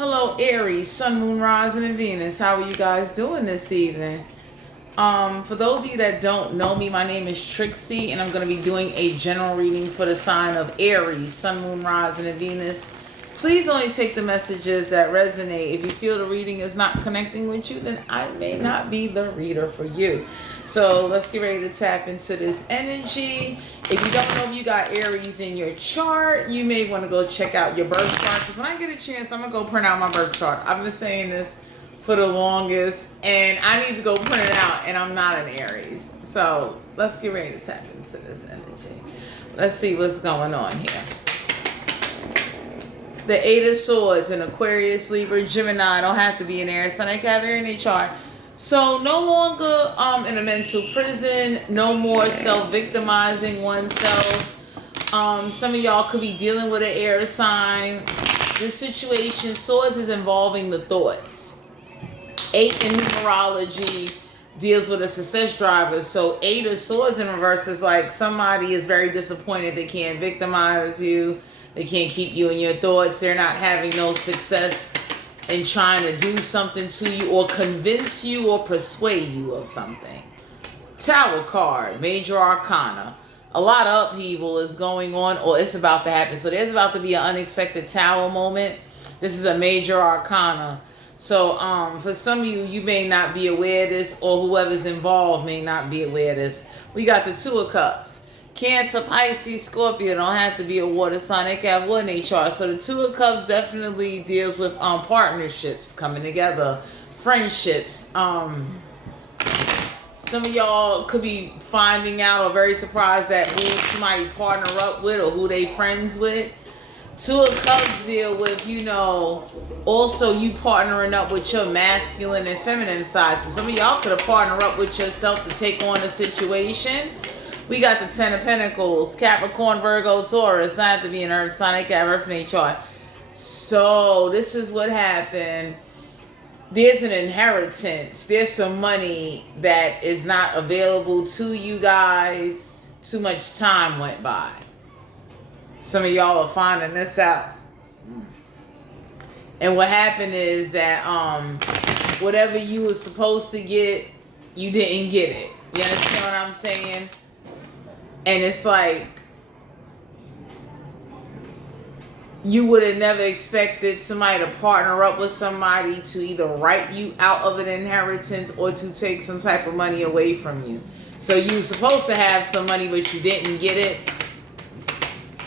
Hello, Aries, Sun, Moon, Rising, and Venus. How are you guys doing this evening? For those of you that don't know me, my name is Trixie, and I'm going to be doing a general reading for the sign of Aries, Sun, Moon, Rising, and Venus. Please only take the messages that resonate. If you feel the reading is not connecting with you, then I may not be the reader for you. So let's get ready to tap into this energy. If you don't know if you got Aries in your chart, you may want to go check out your birth chart. Because when I get a chance, I'm going to go print out my birth chart. I've been saying this for the longest, and I need to go print it out, and I'm not an Aries. So let's get ready to tap into this energy. Let's see what's going on here. The Eight of Swords, an Aquarius, Libra, Gemini. Don't have to be an Aries. So they have Aries in their chart. So no longer in a mental prison. No more self-victimizing oneself. Some of y'all could be dealing with an air sign. This situation, Swords, is involving the thoughts. 8 in numerology deals with a success driver. So 8 of Swords in reverse is like somebody is very disappointed they can't victimize you. They can't keep you in your thoughts. They're not having no success in trying to do something to you or convince you or persuade you of something. Tower card, Major Arcana. A lot of upheaval is going on, or it's about to happen. So there's about to be an unexpected Tower moment. This is a Major Arcana. So for some of you, you may not be aware of this, or whoever's involved may not be aware of this. We got the Two of Cups. Cancer, Pisces, Scorpio don't have to be a water sign. They can have water in their chart. So the Two of Cups definitely deals with partnerships coming together, friendships. Some of y'all could be finding out or very surprised that who somebody partner up with or who they friends with. Two of Cups deal with, also you partnering up with your masculine and feminine side. So some of y'all could have partnered up with yourself to take on a situation. We got the Ten of Pentacles, Capricorn, Virgo, Taurus. Not have to be an earth sign. They can have earth in their chart. So this is what happened. There's an inheritance. There's some money that is not available to you guys. Too much time went by. Some of y'all are finding this out. And what happened is that whatever you were supposed to get, you didn't get it. You understand what I'm saying? And it's like, you would have never expected somebody to partner up with somebody to either write you out of an inheritance or to take some type of money away from you. So you were supposed to have some money, but you didn't get it.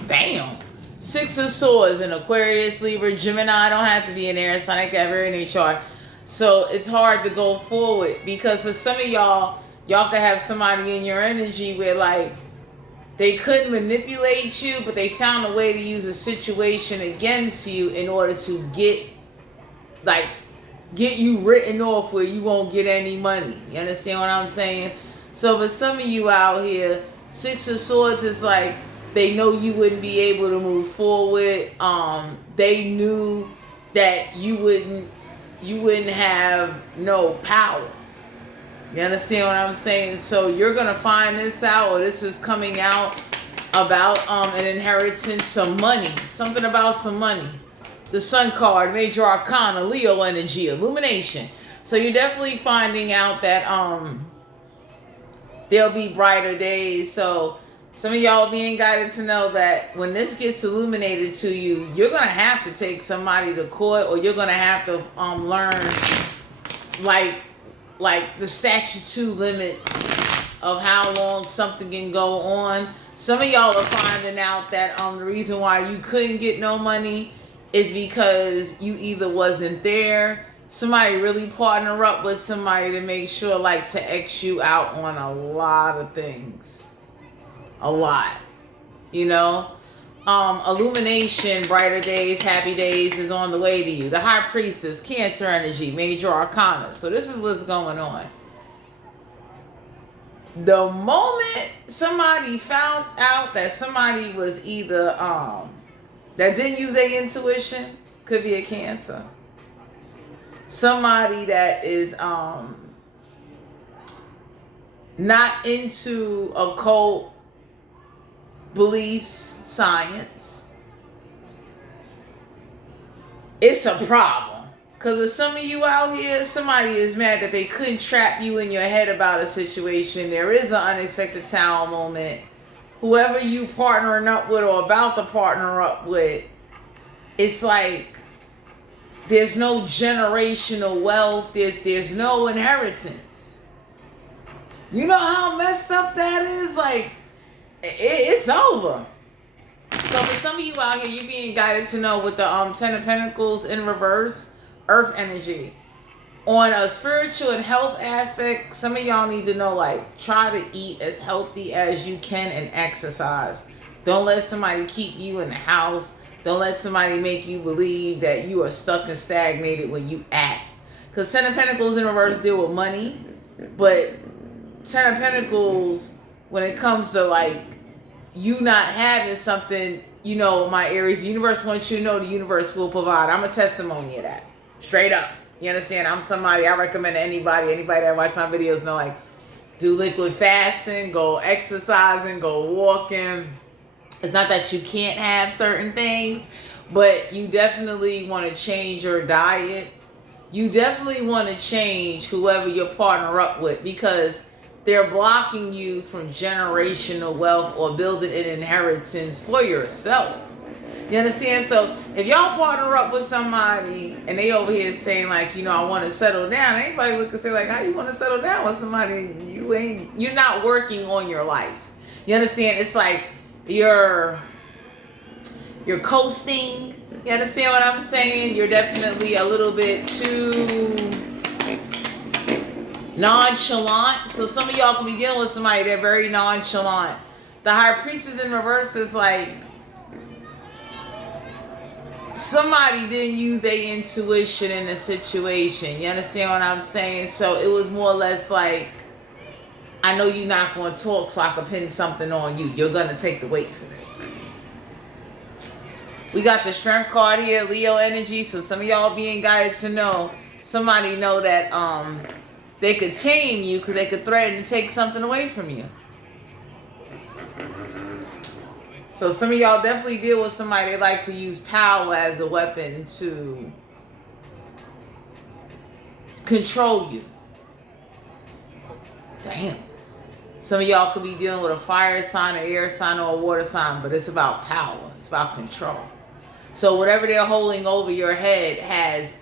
Bam. Six of Swords, an Aquarius, Libra, Gemini. Don't have to be an air sign. I can have everything in their chart. So it's hard to go forward because for some of y'all could have somebody in your energy where like, they couldn't manipulate you, but they found a way to use a situation against you in order to get you written off where you won't get any money. You understand what I'm saying? So for some of you out here, Six of Swords is like, they know you wouldn't be able to move forward. They knew that you wouldn't have no power. You understand what I'm saying? So you're going to find this out, or this is coming out about an inheritance, some money. Something about some money. The Sun card, Major Arcana, Leo energy, illumination. So you're definitely finding out that there'll be brighter days. So some of y'all being guided to know that when this gets illuminated to you, you're going to have to take somebody to court, or you're going to have to learn like the statute limits of how long something can go on. Some of y'all are finding out that the reason why you couldn't get no money is because you either wasn't there. Somebody really partner up with somebody to make sure like to X you out on a lot of things. A lot. Illumination, brighter days, happy days is on the way to you. The High Priestess, Cancer energy, Major Arcana. So this is what's going on. The moment somebody found out that somebody was either that didn't use their intuition, could be a Cancer. Somebody that is not into occult beliefs, science. it's a problem. Because with some of you out here, somebody is mad that they couldn't trap you in your head about a situation. There is an unexpected tower moment. Whoever you partnering up with or about to partner up with, it's like there's no generational wealth. There's no inheritance. You know how messed up that is? Like, it's over. So for some of you out here, you're being guided to know with the Ten of Pentacles in reverse, Earth energy. On a spiritual and health aspect, some of y'all need to know, like, try to eat as healthy as you can and exercise. Don't let somebody keep you in the house. Don't let somebody make you believe that you are stuck and stagnated when you act. Because Ten of Pentacles in reverse deal with money. But Ten of Pentacles, when it comes to, like, you not having something, you know, my Aries, the universe wants you to know the universe will provide. I'm a testimony of that. Straight up. You understand? I'm somebody, I recommend anybody that watch my videos know, like, do liquid fasting, go exercising, go walking. It's not that you can't have certain things, but you definitely want to change your diet. You definitely want to change whoever you partner up with, because they're blocking you from generational wealth or building an inheritance for yourself. You understand? So if y'all partner up with somebody and they over here saying, like, you know, I want to settle down, anybody look and say, like, how you want to settle down with somebody? You're not working on your life. You understand? It's like you're coasting. You understand what I'm saying? You're definitely a little bit too nonchalant. So some of y'all can be dealing with somebody, they're very nonchalant. The High Priestess in reverse is like somebody didn't use their intuition in the situation. You understand what I'm saying? So it was more or less like, I know you're not going to talk, so I can pin something on you. You're going to take the weight for this. We got the Strength card here, Leo energy. So some of y'all being guided to know, somebody know that they could tame you because they could threaten to take something away from you. So some of y'all definitely deal with somebody that like to use power as a weapon to control you. Damn. Some of y'all could be dealing with a fire sign, an air sign, or a water sign, but it's about power. It's about control. So whatever they're holding over your head has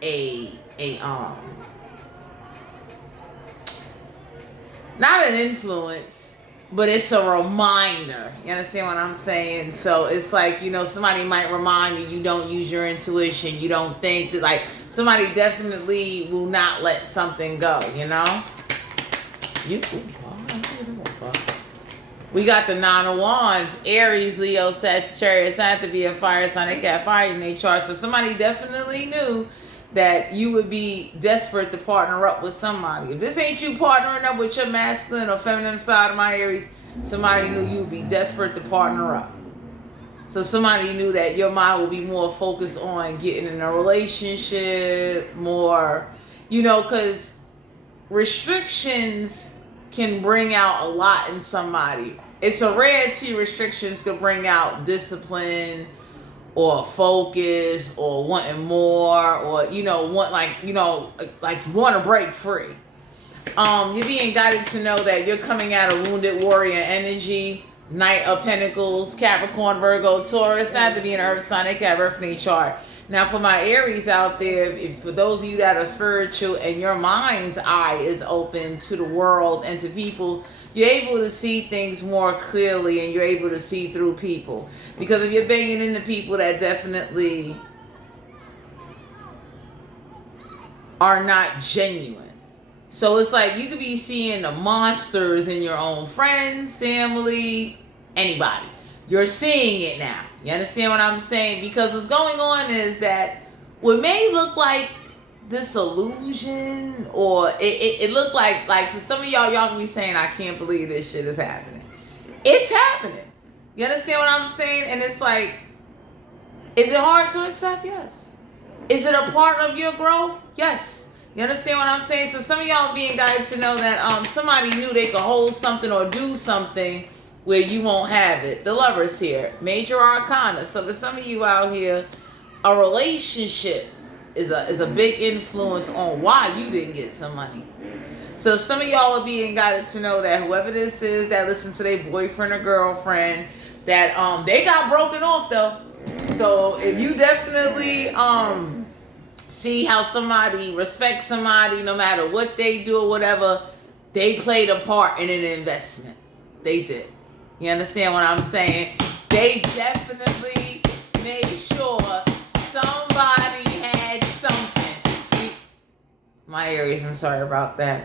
not an influence, but it's a reminder. You understand what I'm saying? So it's like, you know, somebody might remind you, you don't use your intuition. You don't think that, like, somebody definitely will not let something go, you know? We got the Nine of Wands, Aries, Leo, Sagittarius. I have to be a fire sign. They got fire in their chart. So somebody definitely knew that you would be desperate to partner up with somebody. If this ain't you partnering up with your masculine or feminine side of my Aries, somebody knew you'd be desperate to partner up. So somebody knew that your mind would be more focused on getting in a relationship, more, you know, because restrictions can bring out a lot in somebody. It's a rarity restrictions could bring out discipline, or focus, or wanting more, or, you know, like you want to break free. You're being guided to know that you're coming out of wounded warrior energy, Knight of Pentacles, Capricorn, Virgo, Taurus. Not to be an earth sign, they can have earth in their chart. Now for my Aries out there, for those of you that are spiritual and your mind's eye is open to the world and to people, you're able to see things more clearly and you're able to see through people. Because if you're banging into people that definitely are not genuine. So it's like you could be seeing the monsters in your own friends, family, anybody. You're seeing it now. You understand what I'm saying? Because what's going on is that what may look like disillusion, or it looked like for some of y'all can be saying, I can't believe this shit is happening. It's happening. You understand what I'm saying? And it's like, is it hard to accept? Yes. Is it a part of your growth? Yes. You understand what I'm saying? So some of y'all being guided to know that somebody knew they could hold something or do something where you won't have it. The Lovers here, Major Arcana. So for some of you out here, a relationship is a big influence on why you didn't get some money. So some of y'all are being guided to know that whoever this is that listen to their boyfriend or girlfriend, that they got broken off though. So if you definitely see how somebody respects somebody no matter what they do or whatever, they played a part in an investment. They did. You understand what I'm saying? They definitely made sure somebody had something. My Aries, I'm sorry about that.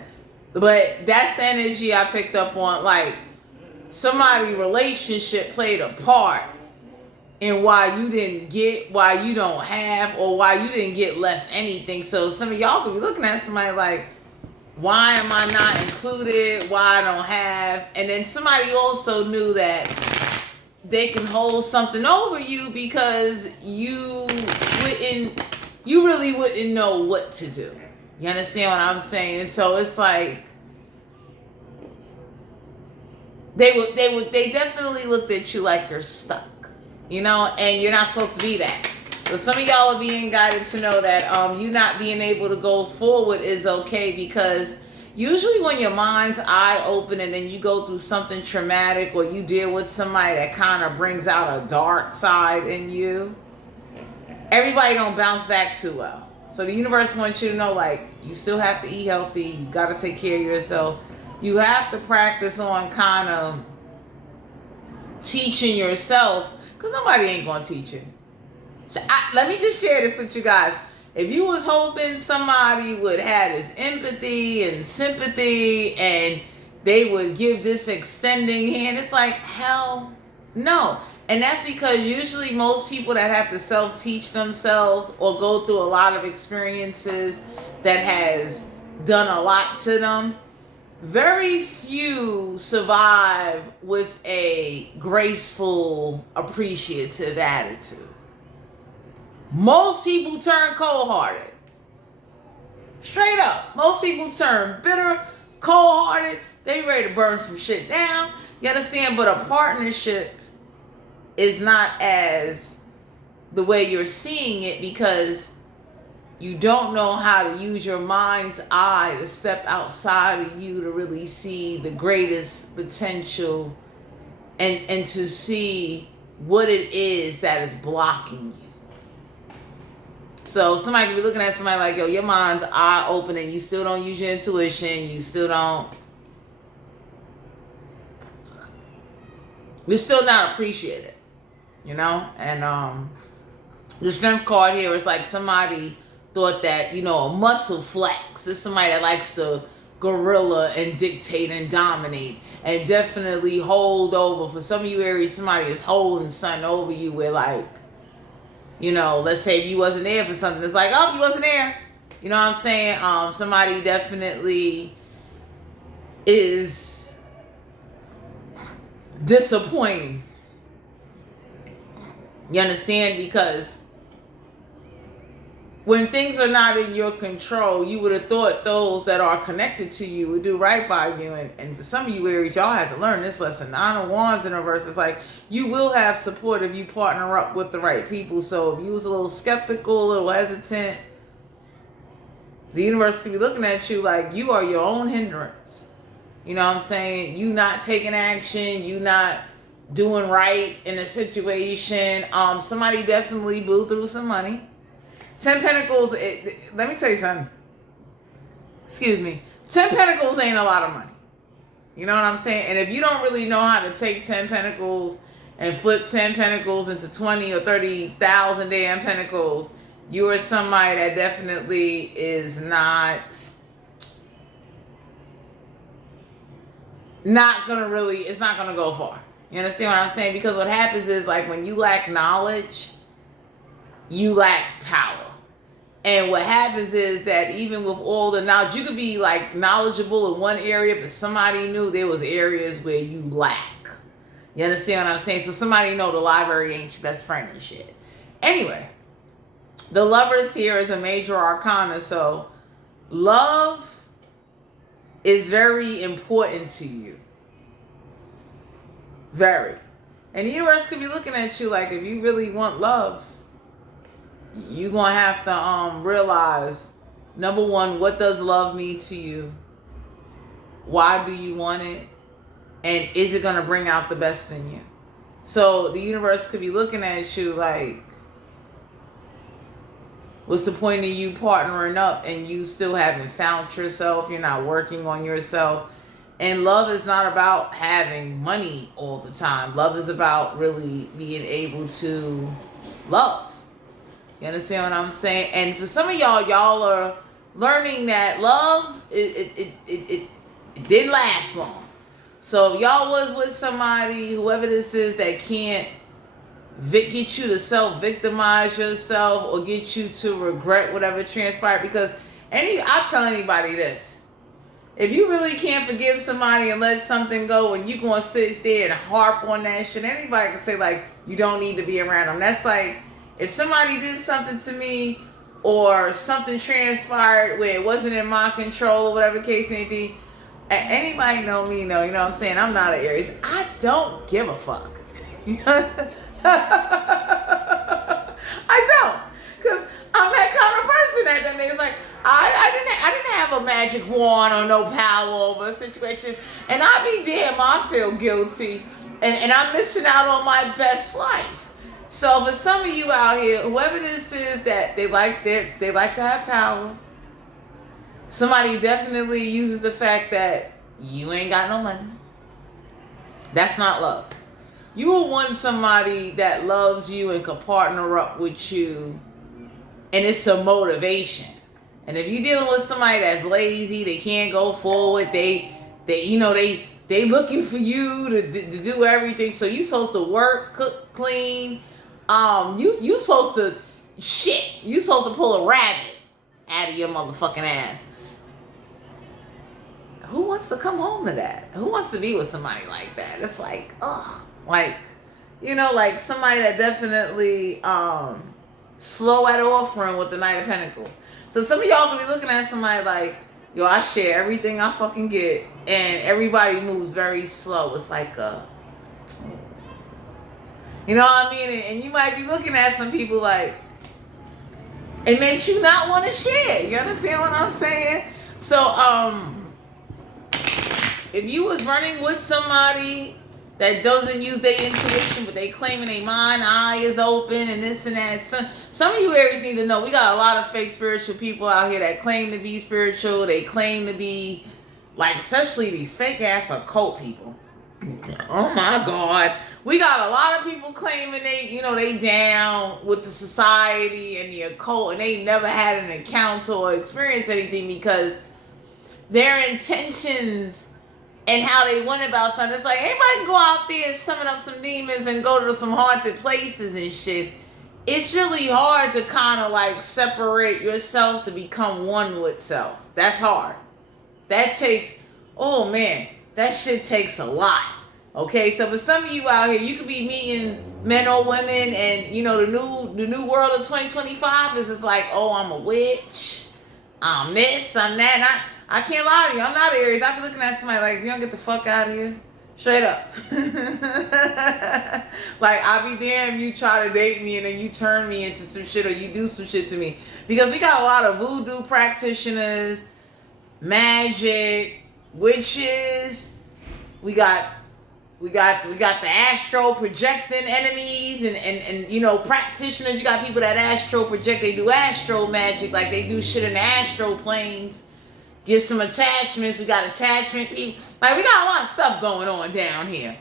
But that's the energy I picked up on. Like, somebody relationship played a part in why you didn't get, why you don't have, or why you didn't get left anything. So some of y'all could be looking at somebody like, why am I not included? Why I don't have? And then somebody also knew that they can hold something over you because you really wouldn't know what to do. You understand what I'm saying? And so it's like they definitely looked at you like you're stuck, you know, and you're not supposed to be that. So some of y'all are being guided to know that you not being able to go forward is okay, because usually when your mind's eye open and then you go through something traumatic or you deal with somebody that kind of brings out a dark side in you, everybody don't bounce back too well. So the universe wants you to know, like, you still have to eat healthy. You got to take care of yourself. You have to practice on kind of teaching yourself, because nobody ain't going to teach you. Let me just share this with you guys. If you was hoping somebody would have this empathy and sympathy and they would give this extending hand, it's like, hell no. And that's because usually most people that have to self-teach themselves or go through a lot of experiences that has done a lot to them, very few survive with a graceful, appreciative attitude. Most people turn cold-hearted. Straight up. Most people turn bitter, cold-hearted. They ready to burn some shit down. You understand? But a partnership is not as the way you're seeing it, because you don't know how to use your mind's eye to step outside of you to really see the greatest potential and to see what it is that is blocking you. So somebody could be looking at somebody like, yo, your mind's eye open and you still don't use your intuition. You're still not appreciated, you know? And the strength card here is like somebody thought that, you know, a muscle flex is somebody that likes to gorilla and dictate and dominate and definitely hold over. For some of you Aries, somebody is holding something over you where, like, you know, let's say if you wasn't there for something, it's like, oh, you wasn't there. You know what I'm saying? Somebody definitely is disappointing. You understand? Because when things are not in your control, you would have thought those that are connected to you would do right by you. And for some of you Aries, y'all have to learn this lesson. 9 of Wands in reverse. It's like, you will have support if you partner up with the right people. So if you was a little skeptical, a little hesitant, the universe could be looking at you like you are your own hindrance. You know what I'm saying? You not taking action, you not doing right in a situation. Somebody definitely blew through some money. 10 Pentacles, let me tell you something. Excuse me. 10 Pentacles ain't a lot of money. You know what I'm saying? And if you don't really know how to take 10 Pentacles and flip 10 Pentacles into 20 or 30,000 damn Pentacles, you are somebody that definitely is not gonna really, it's not gonna go far. You understand what I'm saying? Because what happens is, like, when you lack knowledge, you lack power. And what happens is that even with all the knowledge, you could be like knowledgeable in one area, but somebody knew there was areas where you lack. You understand what I'm saying? So somebody know the library ain't your best friend and shit. Anyway, the Lovers here is a major arcana. So love is very important to you. Very. And the universe could be looking at you like, if you really want love, you're going to have to realize, number one, what does love mean to you? Why do you want it? And is it going to bring out the best in you? So the universe could be looking at you like, what's the point of you partnering up and you still haven't found yourself? You're not working on yourself. And love is not about having money all the time. Love is about really being able to love. You understand what I'm saying? And for some of y'all are learning that love, it didn't last long. So y'all was with somebody, whoever this is, that can't get you to self-victimize yourself or get you to regret whatever transpired. Because I'll tell anybody this. If you really can't forgive somebody and let something go and you're going to sit there and harp on that shit, anybody can say, like, you don't need to be around them. That's like, if somebody did something to me or something transpired where it wasn't in my control or whatever the case may be, anybody know me, know, you know what I'm saying? I'm not an Aries. I don't give a fuck. I don't. Because I'm that kind of person that nigga's like, I didn't have a magic wand or no power over a situation. And I be damn, I feel guilty. And I'm missing out on my best life. So for some of you out here, whoever this is that they like to have power, somebody definitely uses the fact that you ain't got no money. That's not love. You will want somebody that loves you and can partner up with you, and it's a motivation. And if you're dealing with somebody that's lazy, they can't go forward, they looking for you to do everything. So you supposed to work, cook, clean. You supposed to shit. You supposed to pull a rabbit out of your motherfucking ass. Who wants to come home to that? Who wants to be with somebody like that? It's like, ugh. Like, like somebody that definitely slow at offering with the Knight of Pentacles. So some of y'all can be looking at somebody like, yo, I share everything I fucking get, and everybody moves very slow. It's like you know what I mean? And you might be looking at some people like, it makes you not want to share. You understand what I'm saying? So, if you was running with somebody that doesn't use their intuition, but they claiming their mind, eye is open, and this and that. Some of you Aries need to know, we got a lot of fake spiritual people out here that claim to be spiritual. They claim to be, like, especially these fake ass occult people. Oh my God. We got a lot of people claiming they down with the society and the occult, and they never had an encounter or experienced anything because their intentions and how they went about something. It's like, anybody can go out there and summon up some demons and go to some haunted places and shit. It's really hard to kind of like separate yourself to become one with self. That's hard. That takes, oh man, that shit takes a lot. Okay, so for some of you out here, you could be meeting men or women, and the new world of 2025 is just like, oh, I'm a witch, I'm this, I'm that. I can't lie to you, I'm not Aries. I be looking at somebody like, you don't get the fuck out of here. Straight up. Like, I be damn, you try to date me and then you turn me into some shit or you do some shit to me. Because we got a lot of voodoo practitioners, magic, witches. We got the astral projecting enemies and practitioners. You got people that astral project. They do astral magic, like they do shit in the astral planes. Get some attachments. We got attachment people. Like, we got a lot of stuff going on down here.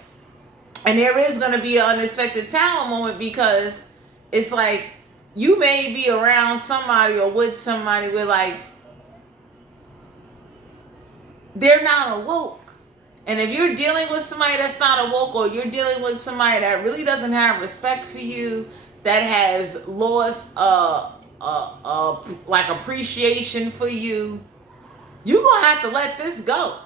And there is going to be an unexpected tower moment, because it's like you may be around somebody or with somebody where, like, they're not awoke. And if you're dealing with somebody that's not awoke, or you're dealing with somebody that really doesn't have respect for you, that has lost like appreciation for you, you're going to have to let this go.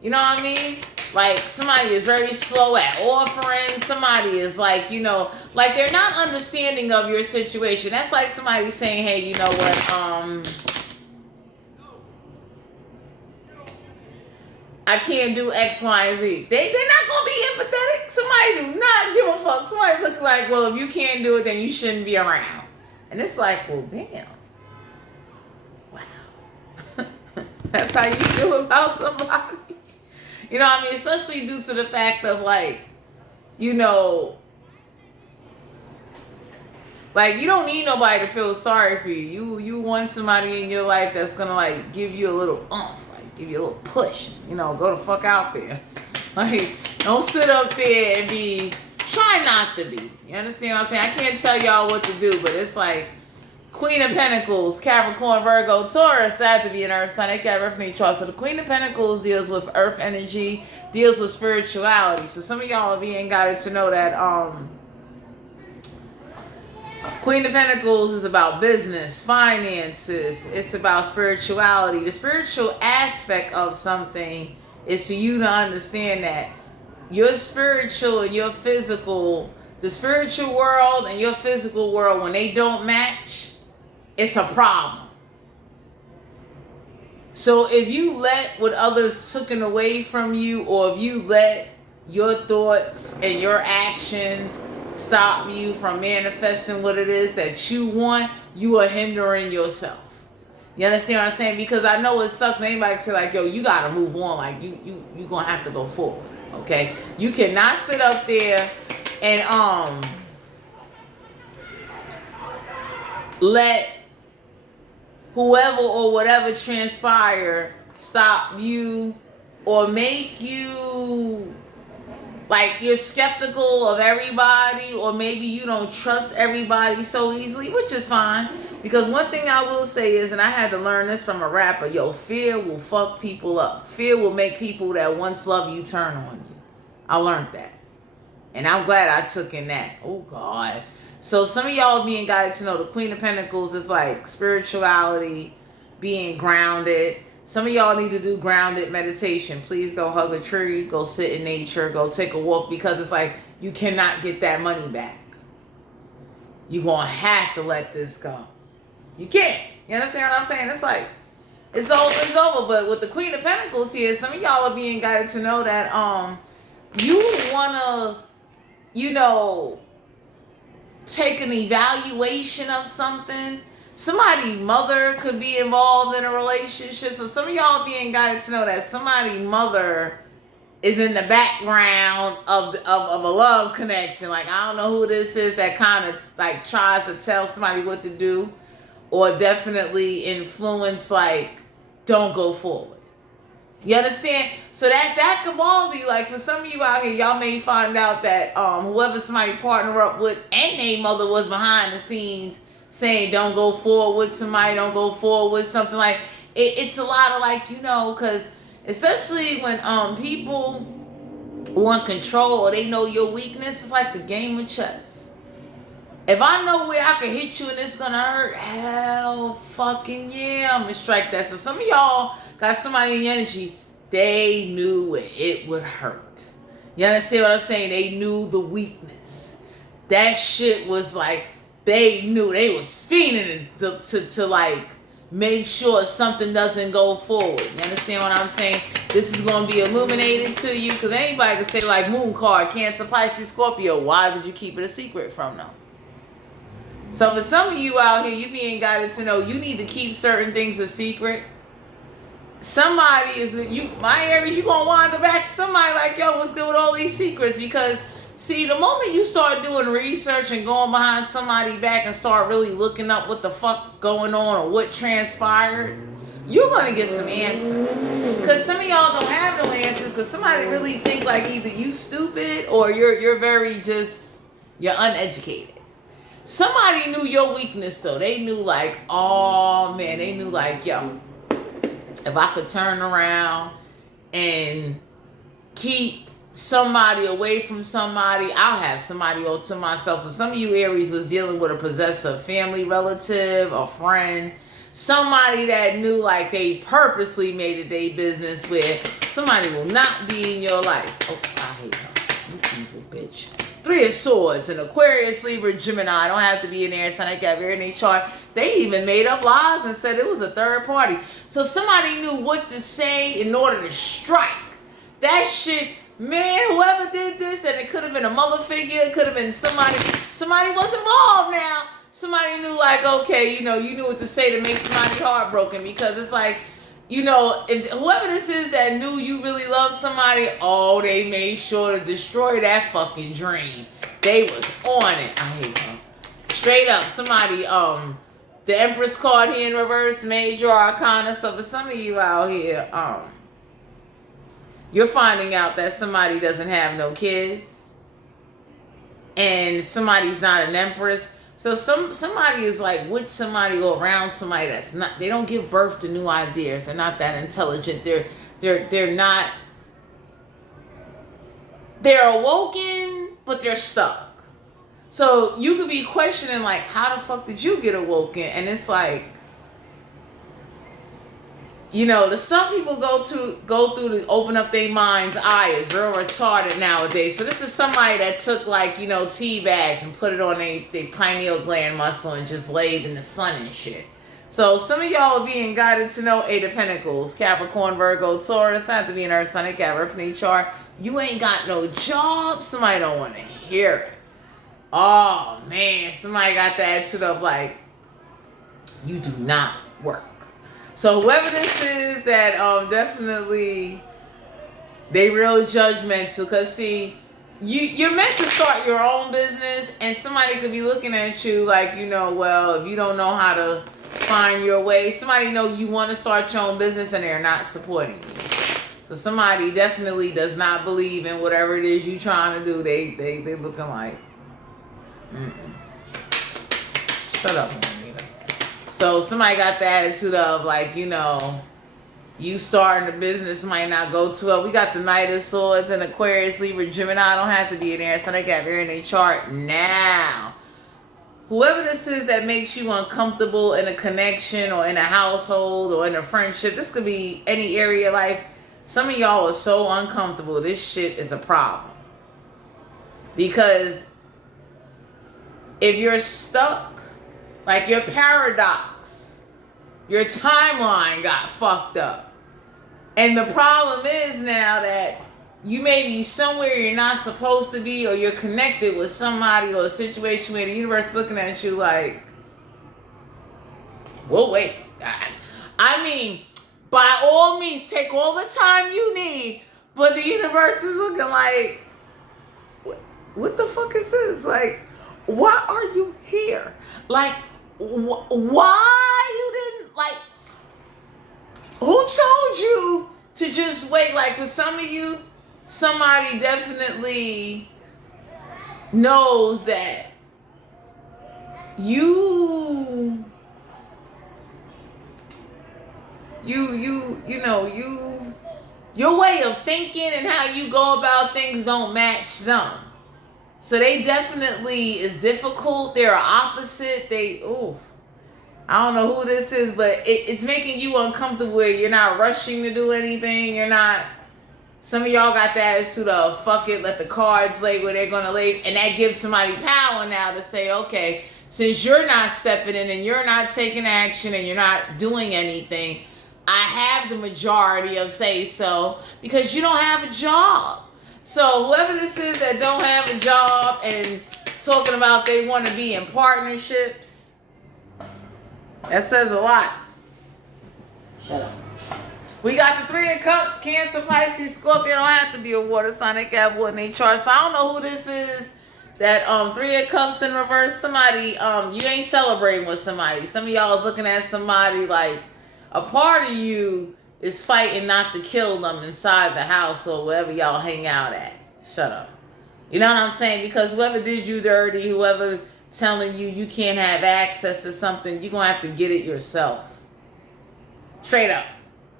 You know what I mean? Like, somebody is very slow at offering. Somebody is like, like they're not understanding of your situation. That's like somebody saying, hey, you know what? I can't do X, Y, and Z. They're not going to be empathetic. Somebody do not give a fuck. Somebody looking like, well, if you can't do it, then you shouldn't be around. And it's like, well, damn. Wow. That's how you feel about somebody. You know what I mean? Especially due to the fact of like, you know, like you don't need nobody to feel sorry for you. You want somebody in your life that's gonna like give you a little oomph, like give you a little push. You know, go the fuck out there. Like, don't sit up there and be, try not to be. You understand what I'm saying? I can't tell y'all what to do, but it's like Queen of Pentacles, Capricorn, Virgo, Taurus, had to be an earth sign. They got reference chart. So the Queen of Pentacles deals with earth energy, deals with spirituality. So some of y'all are being guided to know that Queen of Pentacles is about business, finances. It's about spirituality. The spiritual aspect of something is for you to understand that your spiritual and your physical, the spiritual world and your physical world, when they don't match, it's a problem. So if you let what others taken away from you, or if you let your thoughts and your actions stop you from manifesting what it is that you want, you are hindering yourself. You understand what I'm saying? Because I know it sucks when anybody say like, yo, you gotta move on. Like you gonna have to go forward. Okay? You cannot sit up there and let whoever or whatever transpire stop you or make you like you're skeptical of everybody, or maybe you don't trust everybody so easily, which is fine. Because one thing I will say is, and I had to learn this from a rapper, yo, fear will fuck people up. Fear will make people that once loved you turn on you. I learned that. And I'm glad I took in that. Oh, God. So some of y'all being guided to know the Queen of Pentacles is like spirituality, being grounded. Some of y'all need to do grounded meditation. Please go hug a tree, go sit in nature, go take a walk, because it's like you cannot get that money back. You're going to have to let this go. You can't. You understand what I'm saying? It's like, it's over, it's over. But with the Queen of Pentacles here, some of y'all are being guided to know that you want to, you know, take an evaluation of something. Somebody's mother could be involved in a relationship. So some of y'all being guided to know that somebody's mother is in the background of a love connection. Like, I don't know who this is that kind of like tries to tell somebody what to do, or definitely influence, like, don't go forward. You understand? So that could bother you. Like, for some of you out here, y'all may find out that whoever somebody partner up with and their mother was behind the scenes saying don't go forward with somebody, don't go forward with something. Like, it's a lot of, like, you know, because especially when people want control or they know your weakness, it's like the game of chess. If I know where I can hit you and it's gonna hurt, hell fucking yeah, I'm gonna strike that. So some of y'all got somebody in your energy, they knew it would hurt. You understand what I'm saying? They knew the weakness. That shit was like, they knew, they was fiending to like make sure something doesn't go forward. You understand what I'm saying? This is going to be illuminated to you, because anybody can say like moon card, Cancer, Pisces, Scorpio. Why did you keep it a secret from them? So for some of you out here, you being guided to know you need to keep certain things a secret. Somebody is, my Aries, you going to wind up back to somebody like, yo, what's good with all these secrets? Because see, the moment you start doing research and going behind somebody back and start really looking up what the fuck going on or what transpired, you're going to get some answers. Because some of y'all don't have no answers, because somebody really think like either you stupid or you're very just, you're uneducated. Somebody knew your weakness though. They knew like, oh man, they knew like, yo, if I could turn around and keep somebody away from somebody, I'll have somebody all to myself. So some of you Aries was dealing with a possessive family relative, a friend, somebody that knew like they purposely made it their business where somebody will not be in your life. Oh, I hate her. You evil bitch. Three of Swords, an Aquarius, Libra, Gemini. I don't have to be in there. It's not like I have in their chart. They even made up lies and said it was a third party. So somebody knew what to say in order to strike. That shit, man, whoever did this, and it could have been a mother figure, it could have been somebody was involved now. somebody knew, like, okay, you knew what to say to make somebody heartbroken, because it's like, if whoever this is that knew you really loved somebody, they made sure to destroy that fucking dream. They was on it. I hate them. Straight up, somebody, the Empress card here in reverse, major arcana. So for some of you out here, you're finding out that somebody doesn't have no kids, and somebody's not an Empress. So somebody is like with somebody or around somebody that's not, they don't give birth to new ideas. They're not that intelligent. They're not, they're awoken, but they're stuck. So you could be questioning, like, how the fuck did you get awoken? And it's like, the stuff people go through to open up their mind's eye is real retarded nowadays. So this is somebody that took, like, tea bags and put it on their pineal gland muscle and just laid in the sun and shit. So some of y'all are being guided to know Eight of Pentacles, Capricorn, Virgo, Taurus. Not to be an Earth, Sun, and Capricorn from each chart. You ain't got no job. Somebody don't want to hear it. Oh man, somebody got the attitude of, like, you do not work. So whoever this is that definitely, they real judgmental, because see, you're meant to start your own business, and somebody could be looking at you like, well, if you don't know how to find your way, somebody know you want to start your own business and they're not supporting you. So somebody definitely does not believe in whatever it is you're trying to do. They looking like, shut up. So somebody got the attitude of, like, you starting a business might not go too well. We got the Knight of Swords and Aquarius, Libra, Gemini. Don't have to be in there. So they got very in their chart now. Whoever this is that makes you uncomfortable in a connection or in a household or in a friendship, this could be any area of life. Some of y'all are so uncomfortable. This shit is a problem. Because if you're stuck, like your paradox, your timeline got fucked up. And the problem is now that you may be somewhere you're not supposed to be, or you're connected with somebody or a situation where the universe is looking at you like, well, wait. I mean, by all means, take all the time you need, but the universe is looking like, what the fuck is this? Like, why are you here? Like, why you didn't, like, who told you to just wait? Like, for some of you, somebody definitely knows that your way of thinking and how you go about things don't match them. So they definitely is difficult. They're opposite. I don't know who this is, but it's making you uncomfortable where you're not rushing to do anything. You're not, some of y'all got the attitude of, fuck it, let the cards lay where they're going to lay. And that gives somebody power now to say, okay, since you're not stepping in and you're not taking action and you're not doing anything, I have the majority of say so, because you don't have a job. So whoever this is that don't have a job and talking about they want to be in partnerships, that says a lot. Shut up. We got the Three of Cups, Cancer, Pisces, Scorpio. Don't have to be a water sign. They got water in their chart. So I don't know who this is. That Three of Cups in reverse. Somebody, you ain't celebrating with somebody. Some of y'all is looking at somebody like a part of you is fighting not to kill them inside the house or wherever y'all hang out at. Shut up. You know what I'm saying? Because whoever did you dirty, whoever telling you can't have access to something, you're going to have to get it yourself. Straight up.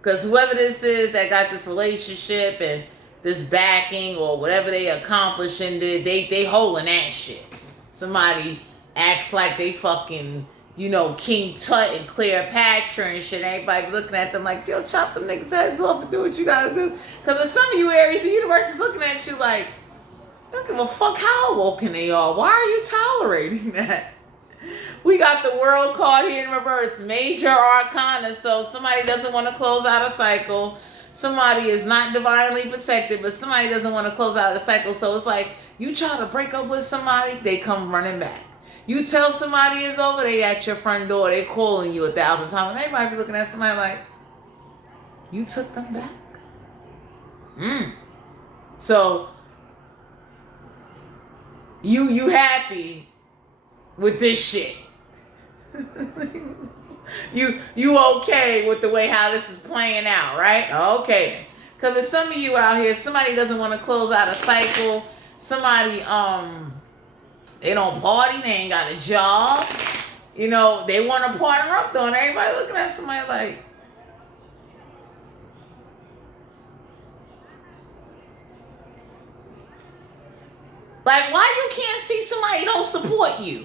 Because whoever this is that got this relationship and this backing or whatever they accomplishing, they holding that shit. Somebody acts like they fucking, King Tut and Cleopatra and shit. Everybody looking at them like, yo, chop them niggas' heads off and do what you gotta do. Because in some of you Aries, the universe is looking at you like, I don't give a fuck how awoken they are. Why are you tolerating that? We got the World card here in reverse. Major arcana. So somebody doesn't want to close out a cycle. Somebody is not divinely protected, but somebody doesn't want to close out a cycle. So it's like, you try to break up with somebody, they come running back. You tell somebody it's over, they at your front door, they calling you 1,000 times. And everybody be looking at somebody like, you took them back? So, you happy with this shit. you okay with the way how this is playing out, right? Okay then. Because if some of you out here, somebody doesn't want to close out a cycle, somebody, they don't party, they ain't got a job, you know, they want to partner up though, and everybody looking at somebody like why you can't see somebody don't support you?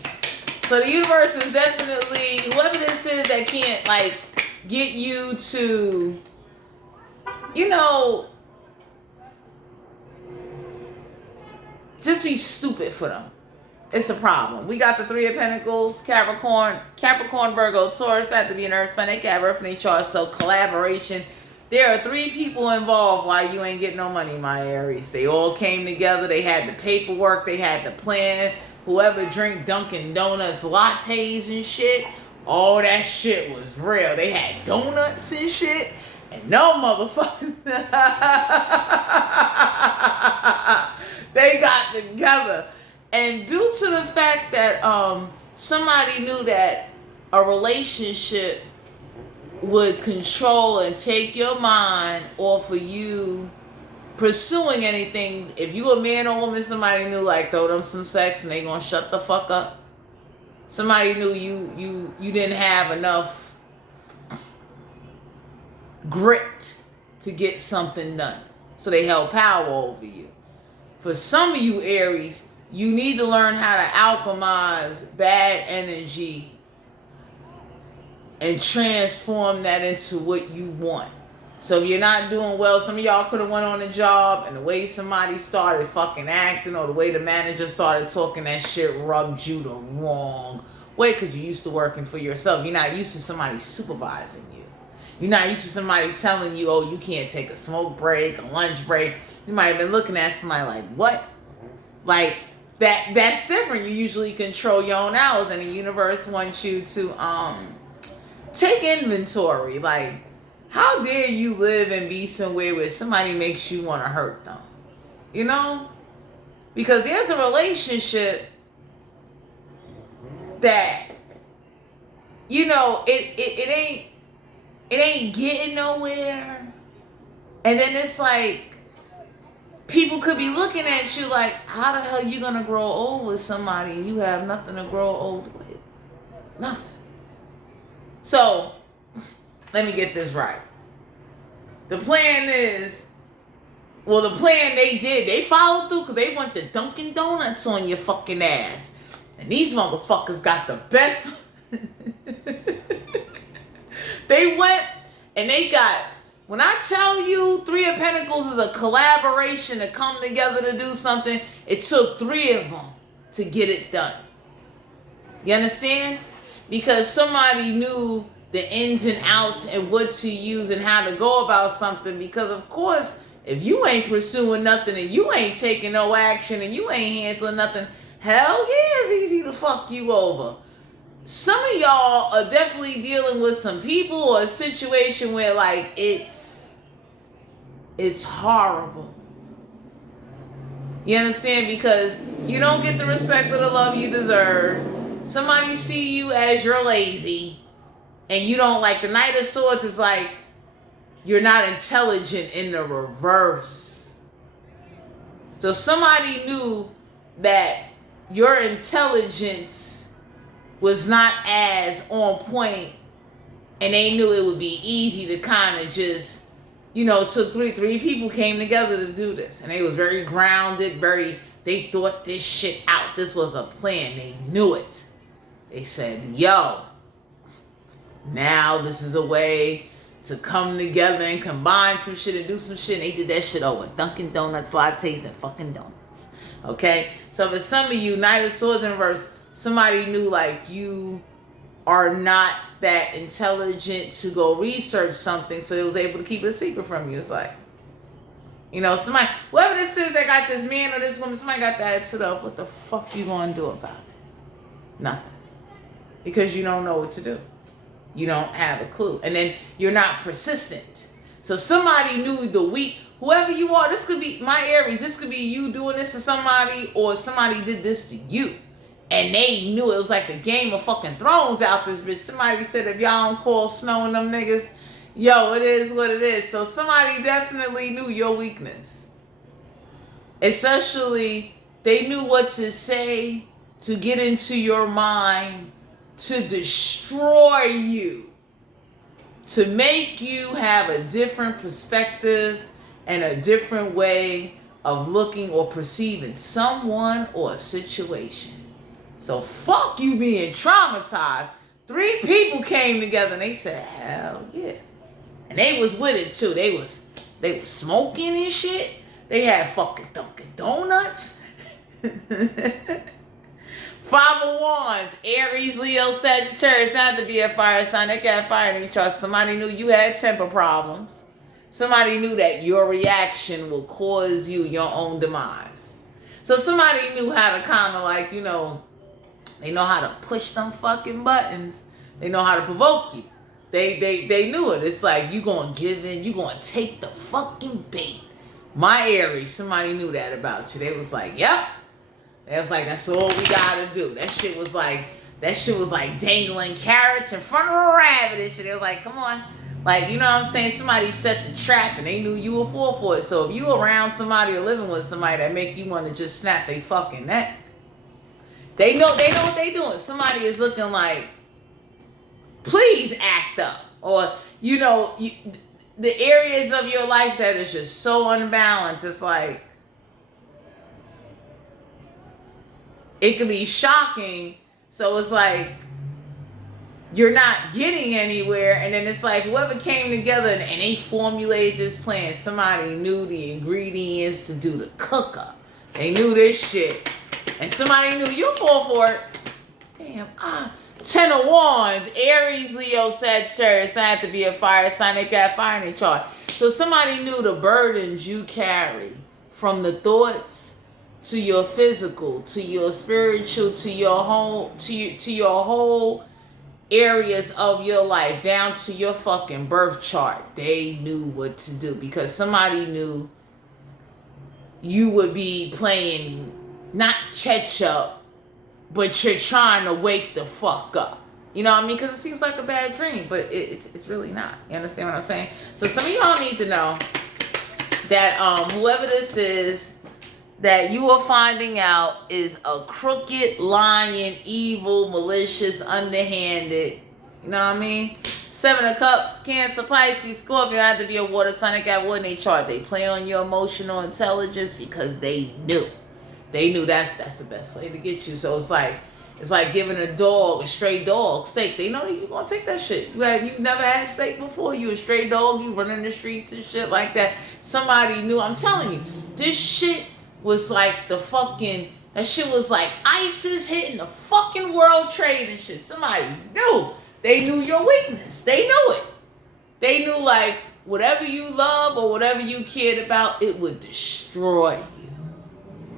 So the universe is definitely, whoever this is that can't like get you to, you know, just be stupid for them. It's a problem. We got the Three of Pentacles, Capricorn, Virgo, Taurus, that to be an Earth, Sun, they got Earth in their chart, so collaboration. There are 3 people involved why you ain't getting no money, my Aries. They all came together. They had the paperwork. They had the plan. Whoever drink Dunkin' Donuts lattes and shit, all that shit was real. They had donuts and shit, and no motherfucker. They got together. And due to the fact that somebody knew that a relationship would control and take your mind off of you pursuing anything, if you a man or woman, somebody knew like throw them some sex and they gonna shut the fuck up. Somebody knew you didn't have enough grit to get something done, so they held power over you. For some of you Aries, you need to learn how to alchemize bad energy and transform that into what you want. So if you're not doing well, some of y'all could have went on a job and the way somebody started fucking acting or the way the manager started talking, that shit rubbed you the wrong way because you're used to working for yourself. You're not used to somebody supervising you. You're not used to somebody telling you, oh, you can't take a smoke break, a lunch break. You might have been looking at somebody like, what? Like, that's different. You usually control your own hours, and the universe wants you to take inventory. Like, how dare you live and be somewhere where somebody makes you want to hurt them? You know? Because there's a relationship that, you know, it ain't getting nowhere. And then it's like, people could be looking at you like, how the hell you gonna grow old with somebody and you have nothing to grow old with? Nothing. So, let me get this right. The plan is, well, the plan they followed through because they went to Dunkin' Donuts on your fucking ass. And these motherfuckers got the best. They went and they got, when I tell you Three of Pentacles is a collaboration to come together to do something, it took 3 of them to get it done. You understand? Because somebody knew the ins and outs and what to use and how to go about something. Because, of course, if you ain't pursuing nothing and you ain't taking no action and you ain't handling nothing, hell yeah, it's easy to fuck you over. Some of y'all are definitely dealing with some people or a situation where, like, it's horrible. You understand? Because you don't get the respect or the love you deserve. Somebody see you as you're lazy. And you don't, like, the Knight of Swords is like, you're not intelligent in the reverse. So somebody knew that your intelligence was not as on point, and they knew it would be easy to kind of just, you know, took three people came together to do this, and they was very grounded, they thought this shit out. This was a plan. They knew it. They said, yo, now this is a way to come together and combine some shit and do some shit. And they did that shit over Dunkin' Donuts, lattes, and fucking donuts. Okay? So for some of you, Knight of Swords in reverse, somebody knew, like, you are not that intelligent to go research something, so they was able to keep it a secret from you. It's like, you know, somebody, whoever this is that got this man or this woman, somebody got that attitude of, what the fuck you gonna do about it? Nothing. Because you don't know what to do. You don't have a clue. And then you're not persistent. So somebody knew the week, whoever you are, this could be my Aries, this could be you doing this to somebody, or somebody did this to you. And they knew it was like the Game of fucking Thrones out this bitch. Somebody said if y'all don't call Snow and them niggas, yo, it is what it is. So somebody definitely knew your weakness. Especially, they knew what to say to get into your mind to destroy you. To make you have a different perspective and a different way of looking or perceiving someone or a situation. So fuck you being traumatized. 3 people came together and they said, hell yeah. And they was with it too. They was smoking and shit. They had fucking Dunkin' Donuts. 5 of Wands, Aries, Leo, Sagittarius, not to be a fire sign. They got fire in each other. Somebody knew you had temper problems. Somebody knew that your reaction will cause you your own demise. So somebody knew how to kind of like, you know, they know how to push them fucking buttons. They know how to provoke you. They knew it. It's like, you gonna give in, you gonna take the fucking bait. My Aries, somebody knew that about you. They was like, yep. They was like, that's all we gotta do. That shit was like dangling carrots in front of a rabbit and shit. They was like, come on. Like, you know what I'm saying? Somebody set the trap and they knew you were fall for it. So if you around somebody or living with somebody that make you want to just snap they fucking neck, they know what they doing. Somebody is looking like, please act up. Or, you know, the areas of your life that is just so unbalanced, it's like, it could be shocking. So it's like, you're not getting anywhere. And then it's like, whoever came together and they formulated this plan, somebody knew the ingredients to do the cook up. They knew this shit. And somebody knew you fall for it. Damn. 10 of Wands, Aries, Leo, Sagittarius. I have to be a fire sign. They got fire in their chart. So somebody knew the burdens you carry, from the thoughts to your physical, to your spiritual, to your whole areas of your life, down to your fucking birth chart. They knew what to do because somebody knew you would be playing not catch up, but you're trying to wake the fuck up. You know what I mean? Because it seems like a bad dream, but it's really not. You understand what I'm saying? So some of y'all need to know that whoever this is that you are finding out is a crooked, lying, evil, malicious, underhanded. You know what I mean? 7 of Cups, Cancer, Pisces, Scorpio. Have to be a water sign. They got water in their chart. They play on your emotional intelligence because they knew. They knew that's the best way to get you. So it's like giving a stray dog, steak. They know that you're going to take that shit. You never had steak before. You a stray dog. You running the streets and shit like that. Somebody knew. I'm telling you, this shit was like that shit was like ISIS hitting the fucking World Trade and shit. Somebody knew. They knew your weakness. They knew it. They knew like whatever you love or whatever you cared about, it would destroy you.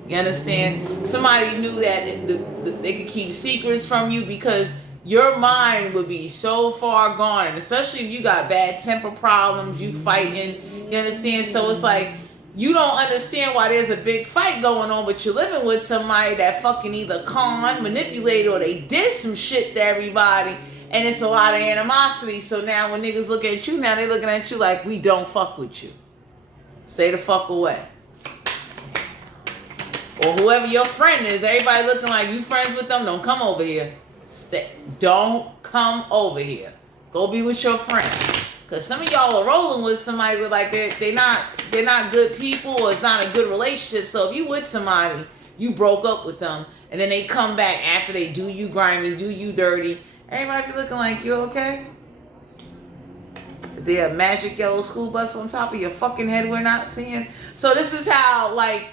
You understand? Somebody knew that they could keep secrets from you because your mind would be so far gone. And especially if you got bad temper problems, you fighting. You understand? So it's like, you don't understand why there's a big fight going on, but you're living with somebody that fucking either manipulated, or they did some shit to everybody, and it's a lot of animosity. So now when niggas look at you, now they looking at you like, we don't fuck with you. Stay the fuck away. Or whoever your friend is, everybody looking like you friends with them, don't come over here. Don't come over here. Go be with your friend. Because some of y'all are rolling with somebody with like they're not good people, or it's not a good relationship. So if you with somebody, you broke up with them, and then they come back after they do you grimy, do you dirty, everybody be looking like, you okay? Is there a magic yellow school bus on top of your fucking head we're not seeing? So this is how, like,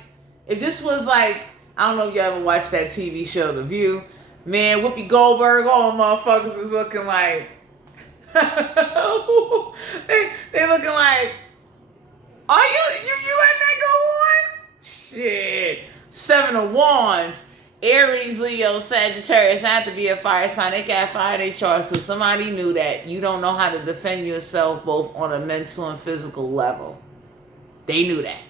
if this was like, I don't know if you ever watched that TV show, The View. Man, Whoopi Goldberg, all motherfuckers is looking like, they looking like, are you letting that go on? Shit. 7 of Wands, Aries, Leo, Sagittarius have to be a fire sign. They got fire in their chart. So somebody knew that you don't know how to defend yourself both on a mental and physical level. They knew that.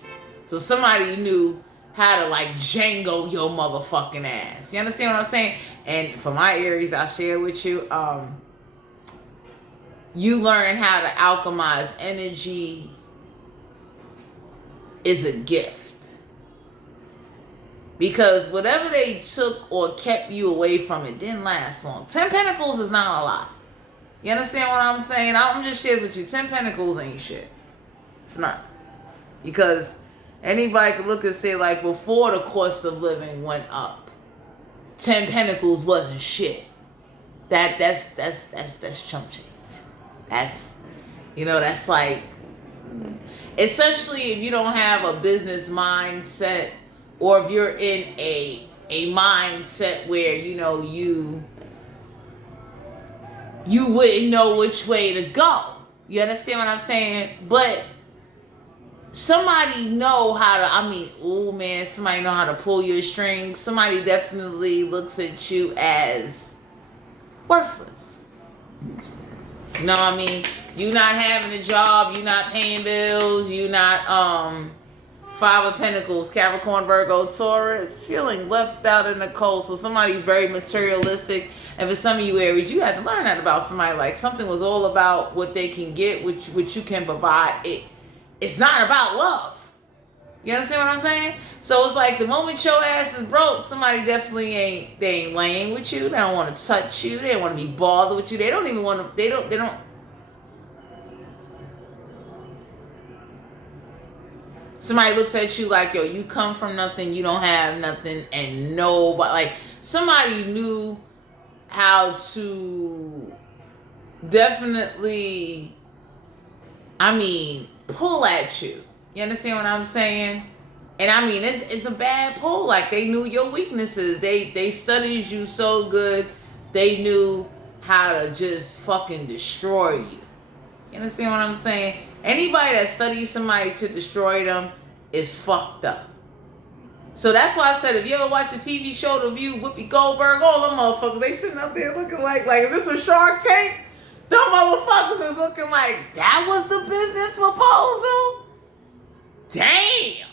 So somebody knew how to like Django your motherfucking ass. You understand what I'm saying? And for my Aries, I'll share with you, you learn how to alchemize energy is a gift. Because whatever they took or kept you away from, it didn't last long. 10 Pentacles is not a lot. You understand what I'm saying? I'm just sharing with you. 10 Pentacles ain't shit. It's not. Because anybody could look and say, like, before the cost of living went up, 10 Pentacles wasn't shit. That's chump change. That's, you know, that's like, especially if you don't have a business mindset, or if you're in a mindset where, you know, you wouldn't know which way to go. You understand what I'm saying? But somebody know how to, I mean, oh man, somebody know how to pull your strings. Somebody definitely looks at you as worthless. You know what I mean? You not having a job, you not paying bills, you not, Five of Pentacles, Capricorn, Virgo, Taurus, feeling left out in the cold. So somebody's very materialistic. And for some of you Aries, you had to learn that about somebody. Like something was all about what they can get, which you can provide. It's not about love. You understand what I'm saying? So it's like the moment your ass is broke, somebody definitely ain't laying with you. They don't want to touch you. They don't want to be bothered with you. They don't even want to, they don't. Somebody looks at you like, yo, you come from nothing, you don't have nothing, and nobody, like, somebody knew how to definitely, I mean, pull at you. You understand what I'm saying? And I mean, it's a bad pull. Like, they knew your weaknesses. They studied you so good, they knew how to just fucking destroy you. You understand what I'm saying? Anybody that studies somebody to destroy them is fucked up. So that's why I said, if you ever watch a TV show, The View, Whoopi Goldberg, all them motherfuckers, they sitting up there looking like if this was Shark Tank, them motherfuckers is looking like, that was the business proposal? Damn.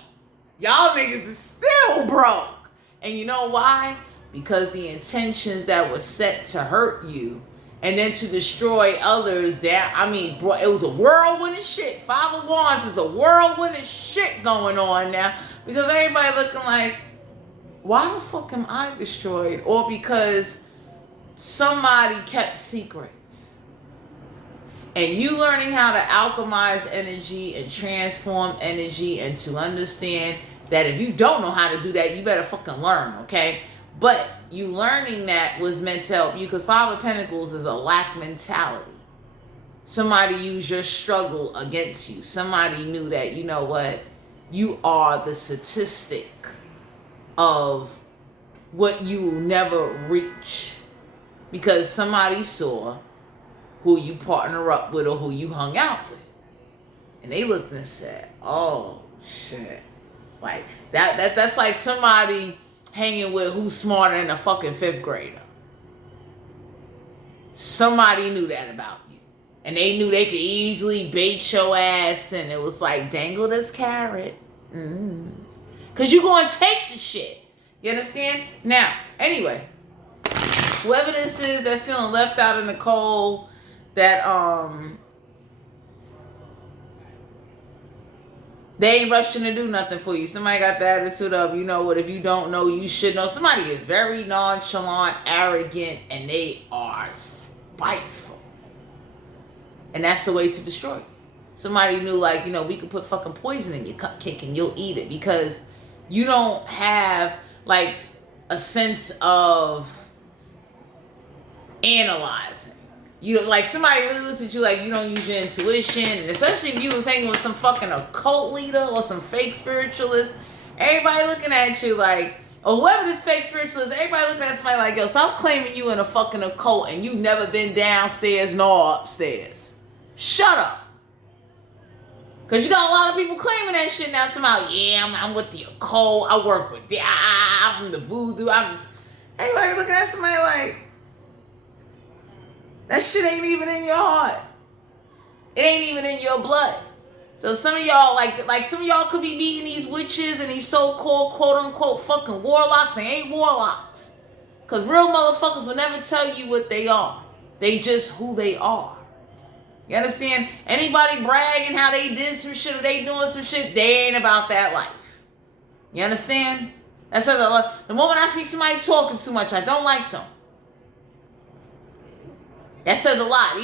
Y'all niggas is still broke. And you know why? Because the intentions that were set to hurt you and then to destroy others, that, I mean, bro, it was a whirlwind of shit. Five of Wands is a whirlwind of shit going on now. Because everybody looking like, why the fuck am I destroyed? Or because somebody kept secrets. And you learning how to alchemize energy and transform energy, and to understand that if you don't know how to do that, you better fucking learn, okay? But you learning that was meant to help you, because Five of Pentacles is a lack mentality. Somebody used your struggle against you. Somebody knew that, you know what, you are the statistic of what you will never reach. Because somebody saw who you partner up with or who you hung out with. And they looked and said, oh, shit. Like, that's like somebody hanging with who's smarter than a fucking 5th grader. Somebody knew that about you. And they knew they could easily bait your ass, and it was like, dangle this carrot. Because you're going to take the shit. You understand? Now, anyway, whoever this is that's feeling left out in the cold, that they ain't rushing to do nothing for you. Somebody got the attitude of, you know what, if you don't know, you should know. Somebody is very nonchalant, arrogant, and they are spiteful. And that's the way to destroy you. Somebody knew, like, you know, we could put fucking poison in your cupcake and you'll eat it, because you don't have, like, a sense of analyzing. You like, somebody really looks at you like you don't use your intuition, and especially if you was hanging with some fucking occult leader or some fake spiritualist, everybody looking at you like, or whoever this fake spiritualist, everybody looking at somebody like, yo, stop claiming you in a fucking occult and you never been downstairs nor upstairs. Shut up. Because you got a lot of people claiming that shit now. Talking about, yeah, I'm with the occult, I work with the, I'm the voodoo, Everybody looking at somebody like, that shit ain't even in your heart. It ain't even in your blood. So some of y'all, like some of y'all could be meeting these witches and these so-called quote-unquote fucking warlocks. They ain't warlocks. Because real motherfuckers will never tell you what they are. They just who they are. You understand? Anybody bragging how they did some shit or they doing some shit, they ain't about that life. You understand? That says a lot. The moment I see somebody talking too much, I don't like them. That says a lot.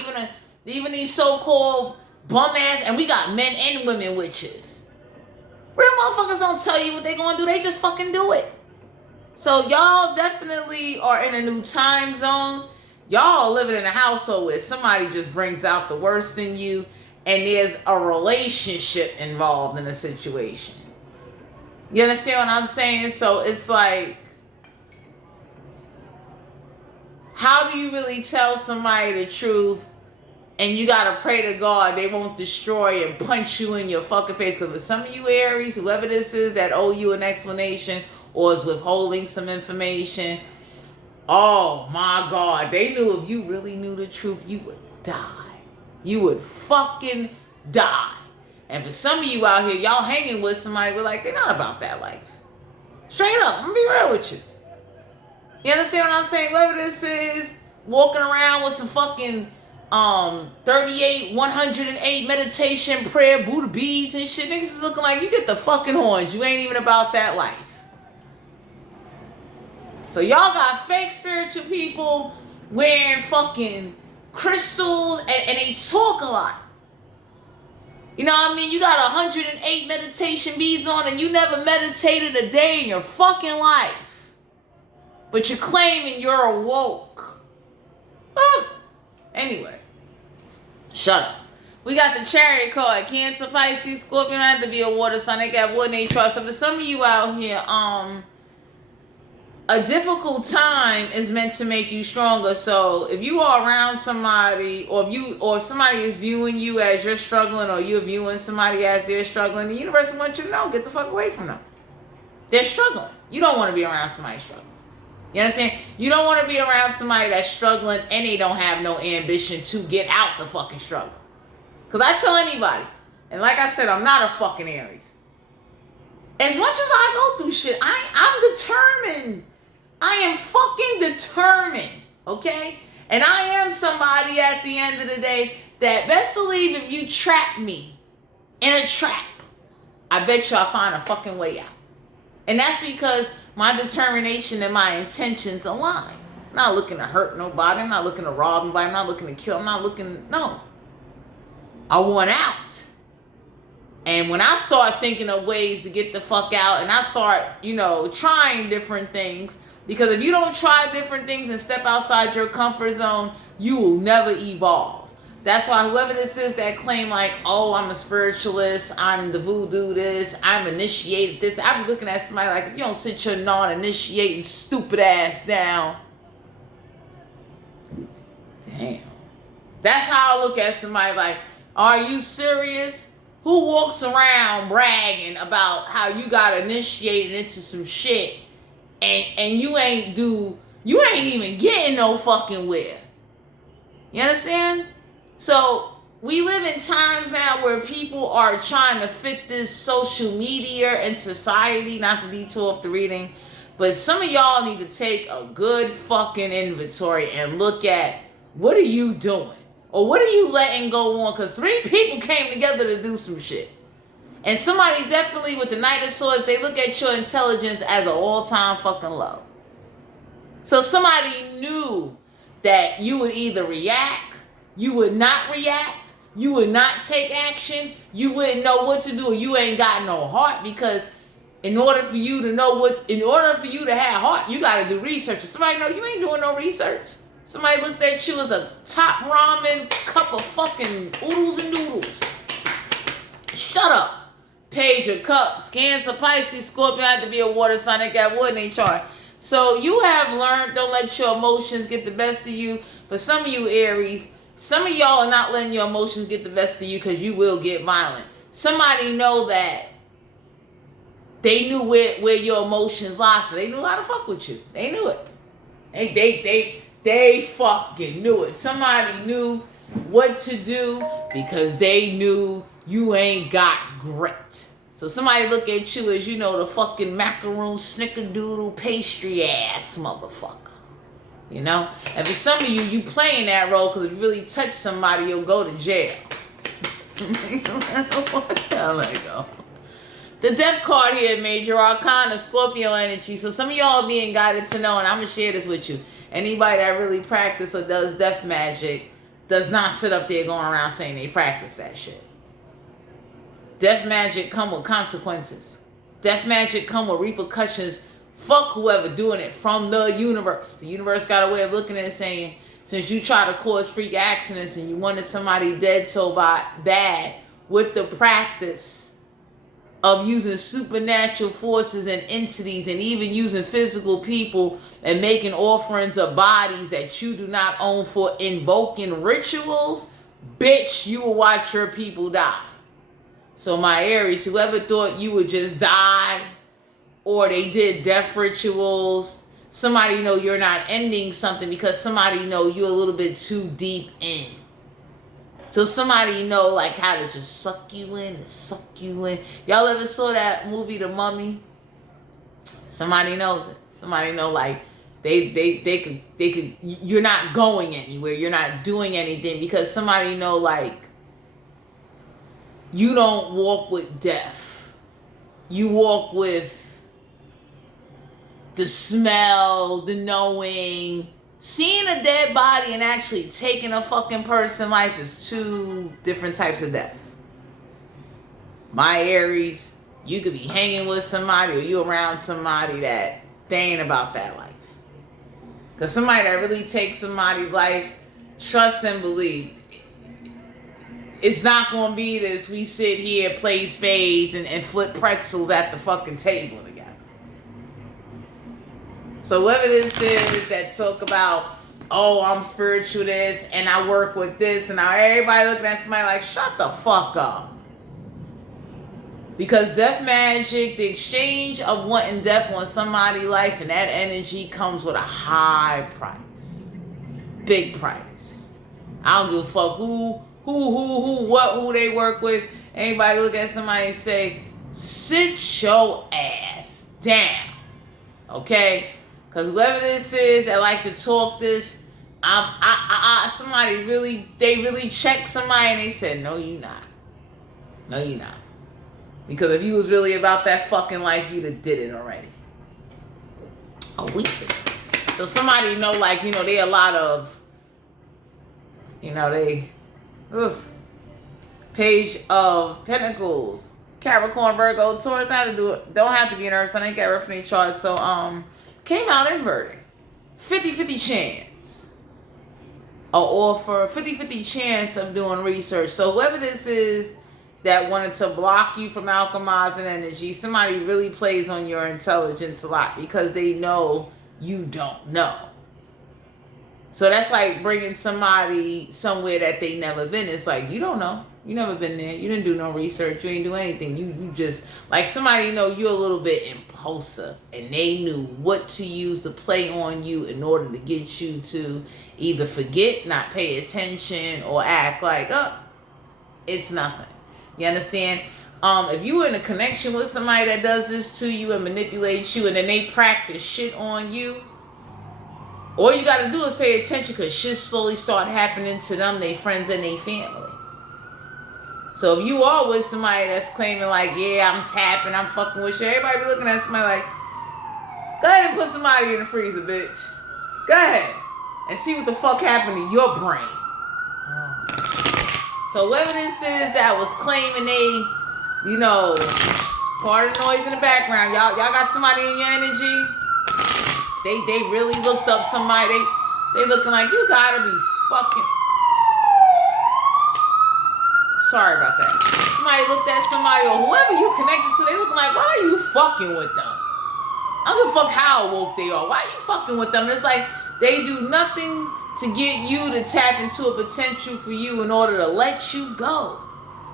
Even these so-called bum ass, and we got men and women witches. Real motherfuckers don't tell you what they gonna do. They just fucking do it. So y'all definitely are in a new time zone. Y'all living in a household where somebody just brings out the worst in you, and there's a relationship involved in the situation. You understand what I'm saying? So it's like, how do you really tell somebody the truth? And you gotta pray to God they won't destroy and punch you in your fucking face. Because with some of you Aries, whoever this is that owe you an explanation or is withholding some information, oh my God, they knew if you really knew the truth, you would die. You would fucking die. And for some of you out here, y'all hanging with somebody, we're like, they're not about that life. Straight up, I'm gonna be real with you. You understand what I'm saying? Whoever this is, walking around with some fucking 38, 108 meditation, prayer, Buddha beads and shit. Niggas is looking like you get the fucking horns. You ain't even about that life. So y'all got fake spiritual people wearing fucking crystals and they talk a lot. You know what I mean? You got 108 meditation beads on and you never meditated a day in your fucking life. But you're claiming you're awoke. Anyway, shut up. We got the Chariot card. Cancer, Pisces, Scorpio. Have to be a water sign. They got wood and they trust. So for some of you out here, a difficult time is meant to make you stronger. So if you are around somebody, or somebody is viewing you as you're struggling, or you're viewing somebody as they're struggling, the universe wants you to know, get the fuck away from them. They're struggling. You don't want to be around somebody struggling. You understand? You don't want to be around somebody that's struggling and they don't have no ambition to get out the fucking struggle. Because I tell anybody, and like I said, I'm not a fucking Aries. As much as I go through shit, I'm determined. I am fucking determined, okay? And I am somebody at the end of the day that best believe if you trap me in a trap, I bet you I'll find a fucking way out. And that's because my determination and my intentions align. I'm not looking to hurt nobody. I'm not looking to rob nobody. I'm not looking to kill. I'm not looking, no. I want out. And when I start thinking of ways to get the fuck out and I start, trying different things, because if you don't try different things and step outside your comfort zone, you will never evolve. That's why whoever this is that claim like, oh, I'm a spiritualist, I'm the voodoo this, I'm initiated this. I be looking at somebody like, if you don't sit your non-initiating stupid ass down. Damn. That's how I look at somebody like, are you serious? Who walks around bragging about how you got initiated into some shit and you ain't even getting no fucking where? You understand? So we live in times now where people are trying to fit this social media and society, not to detour off the reading, but some of y'all need to take a good fucking inventory and look at what are you doing? Or what are you letting go on? Because 3 people came together to do some shit. And somebody definitely with the Knight of Swords, they look at your intelligence as an all-time fucking low. So somebody knew that you would either react, you would not react, you would not take action, you wouldn't know what to do, you ain't got no heart, because in order for you to have heart, you got to do research. And somebody know you ain't doing no research. Somebody looked at you as a top ramen cup of fucking oodles and noodles. Shut up. Page of Cups, Cancer, Pisces, Scorpio, have to be a water sign. They got wood in their chart. So you have learned, don't let your emotions get the best of you. For some of you Aries, some of y'all are not letting your emotions get the best of you because you will get violent. Somebody know that they knew where your emotions lie, so they knew how to fuck with you. They knew it. They fucking knew it. Somebody knew what to do because they knew you ain't got grit. So somebody look at you as, the fucking macaroon snickerdoodle pastry ass motherfucker. And for some of you playing that role because if you really touch somebody, you'll go to jail. I'll let it go. The death card here, Major Arcana, Scorpio energy. So some of y'all are being guided to know, and I'm going to share this with you. Anybody that really practice or does death magic does not sit up there going around saying they practice that shit. Death magic come with consequences. Death magic come with repercussions. Fuck whoever doing it from the universe. The universe got a way of looking at it saying, since you try to cause freak accidents and you wanted somebody dead so bad with the practice of using supernatural forces and entities and even using physical people and making offerings of bodies that you do not own for invoking rituals, bitch, you will watch your people die. So my Aries, whoever thought you would just die or they did death rituals, somebody know you're not ending something because somebody know you're a little bit too deep in. So somebody know like how to just suck you in and suck you in. Y'all ever saw that movie, The Mummy? Somebody knows it. Somebody know like they could. You're not going anywhere. You're not doing anything because somebody know like you don't walk with death. You walk with the smell, the knowing. Seeing a dead body and actually taking a fucking person's life is two different types of death. My Aries, you could be hanging with somebody or you around somebody that they ain't about that life. Because somebody that really takes somebody's life, trust and believe, it's not going to be this we sit here, play spades, and flip pretzels at the fucking table together. So whoever this is that talk about, oh, I'm spiritual this, and I work with this, and now everybody looking at somebody like, shut the fuck up. Because death magic, the exchange of wanting death on somebody's life, and that energy comes with a high price. Big price. I don't give a fuck who they work with. Anybody look at somebody and say, sit your ass down. Okay? Because whoever this is that like to talk this, somebody really checked somebody and they said, no, you not. No, you not. Because if you was really about that fucking life, you'd have did it already. A week ago. So somebody know, like, they a lot of, Page of Pentacles, Capricorn, Virgo, Taurus, don't have to be an Earth sign, ain't got reference chart. So, came out inverted. 50-50 chance. A offer, 50-50 chance of doing research. So whoever this is that wanted to block you from alchemizing energy, somebody really plays on your intelligence a lot because they know you don't know. So that's like bringing somebody somewhere that they never been. It's like, you don't know. You never been there. You didn't do no research. You ain't do anything. You just, like somebody know you're a little bit impulsive and they knew what to use to play on you in order to get you to either forget, not pay attention, or act like, oh, it's nothing. You understand? If you were in a connection with somebody that does this to you and manipulates you and then they practice shit on you, all you got to do is pay attention because shit slowly start happening to them, they friends, and they family. So if you are with somebody that's claiming like, yeah, I'm tapping, I'm fucking with you, everybody be looking at somebody like, go ahead and put somebody in the freezer, bitch. Go ahead and see what the fuck happened to your brain. So whoever this is that was claiming they, part of the noise in the background, y'all got somebody in your energy. They really looked up somebody. They looking like, you gotta be fucking. Sorry about that. Somebody looked at somebody or whoever you connected to, they looking like, why are you fucking with them? I don't give a fuck how woke they are. Why are you fucking with them? It's like they do nothing to get you to tap into a potential for you in order to let you go.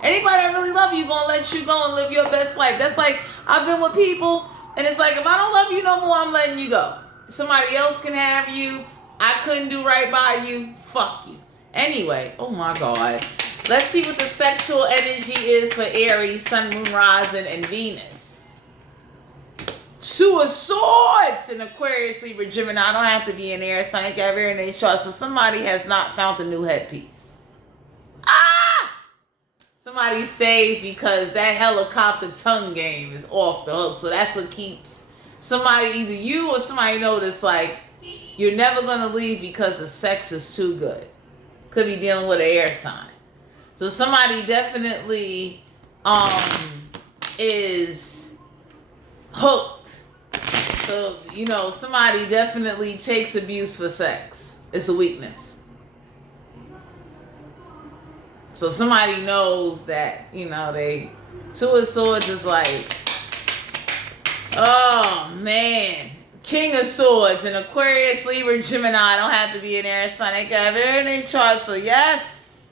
Anybody that really love you gonna let you go and live your best life. That's like, I've been with people and it's like, if I don't love you no more, I'm letting you go. somebody else can have you. I couldn't do right by you. Fuck you. Anyway, oh my God. Let's see what the sexual energy is for Aries, Sun, Moon, Rising, and Venus. Two of Swords in Aquarius, Libra, Gemini. I don't have to be in Aries, Sun, I got very in their chart. So somebody has not found a new headpiece. Somebody stays because that helicopter tongue game is off the hook. So that's what keeps somebody, either you or somebody notice, like, you're never going to leave because the sex is too good. Could be dealing with an air sign. So somebody definitely is hooked. So, you know, somebody definitely takes abuse for sex. It's a weakness. So somebody knows that, you know, Two of Swords is like, oh man. King of Swords in Aquarius, Libra, Gemini. I don't have to be an Aries, Sun, I got very in their chart. So yes,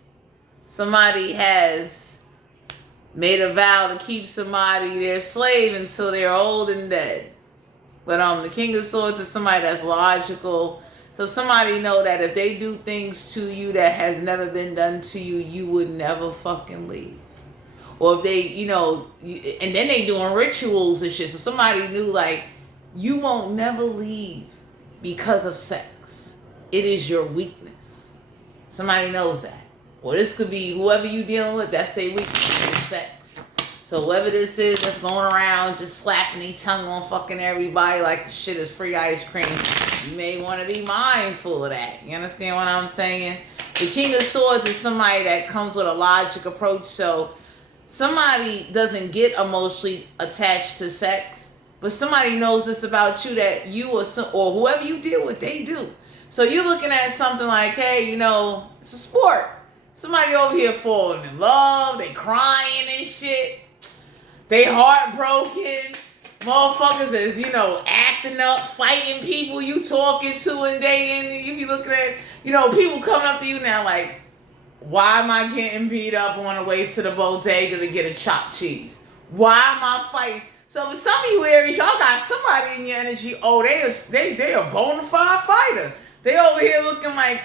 somebody has made a vow to keep somebody their slave until they're old and dead. But the King of Swords is somebody that's logical. So somebody know that if they do things to you that has never been done to you, you would never fucking leave. Or if they, you know, and then they doing rituals and shit. So somebody knew, like, you won't never leave because of sex. It is your weakness. Somebody knows that. Or this could be whoever you dealing with, that's their weakness, is sex. So whoever this is that's going around just slapping their tongue on fucking everybody like the shit is free ice cream, you may want to be mindful of that. You understand what I'm saying? The King of Swords is somebody that comes with a logic approach. So somebody doesn't get emotionally attached to sex. But somebody knows this about you, that you or whoever you deal with, they do. So you're looking at something like, hey, you know, it's a sport. Somebody over here falling in love, they crying and shit. They heartbroken. Motherfuckers is, you know, acting up, fighting people you talking to and day in. You be looking at, you know, people coming up to you now like, why am I getting beat up on the way to the bodega to get a chopped cheese? Why am I fighting? So for some of you Aries, y'all got somebody in your energy. Oh, they are bona fide fighter. They over here looking like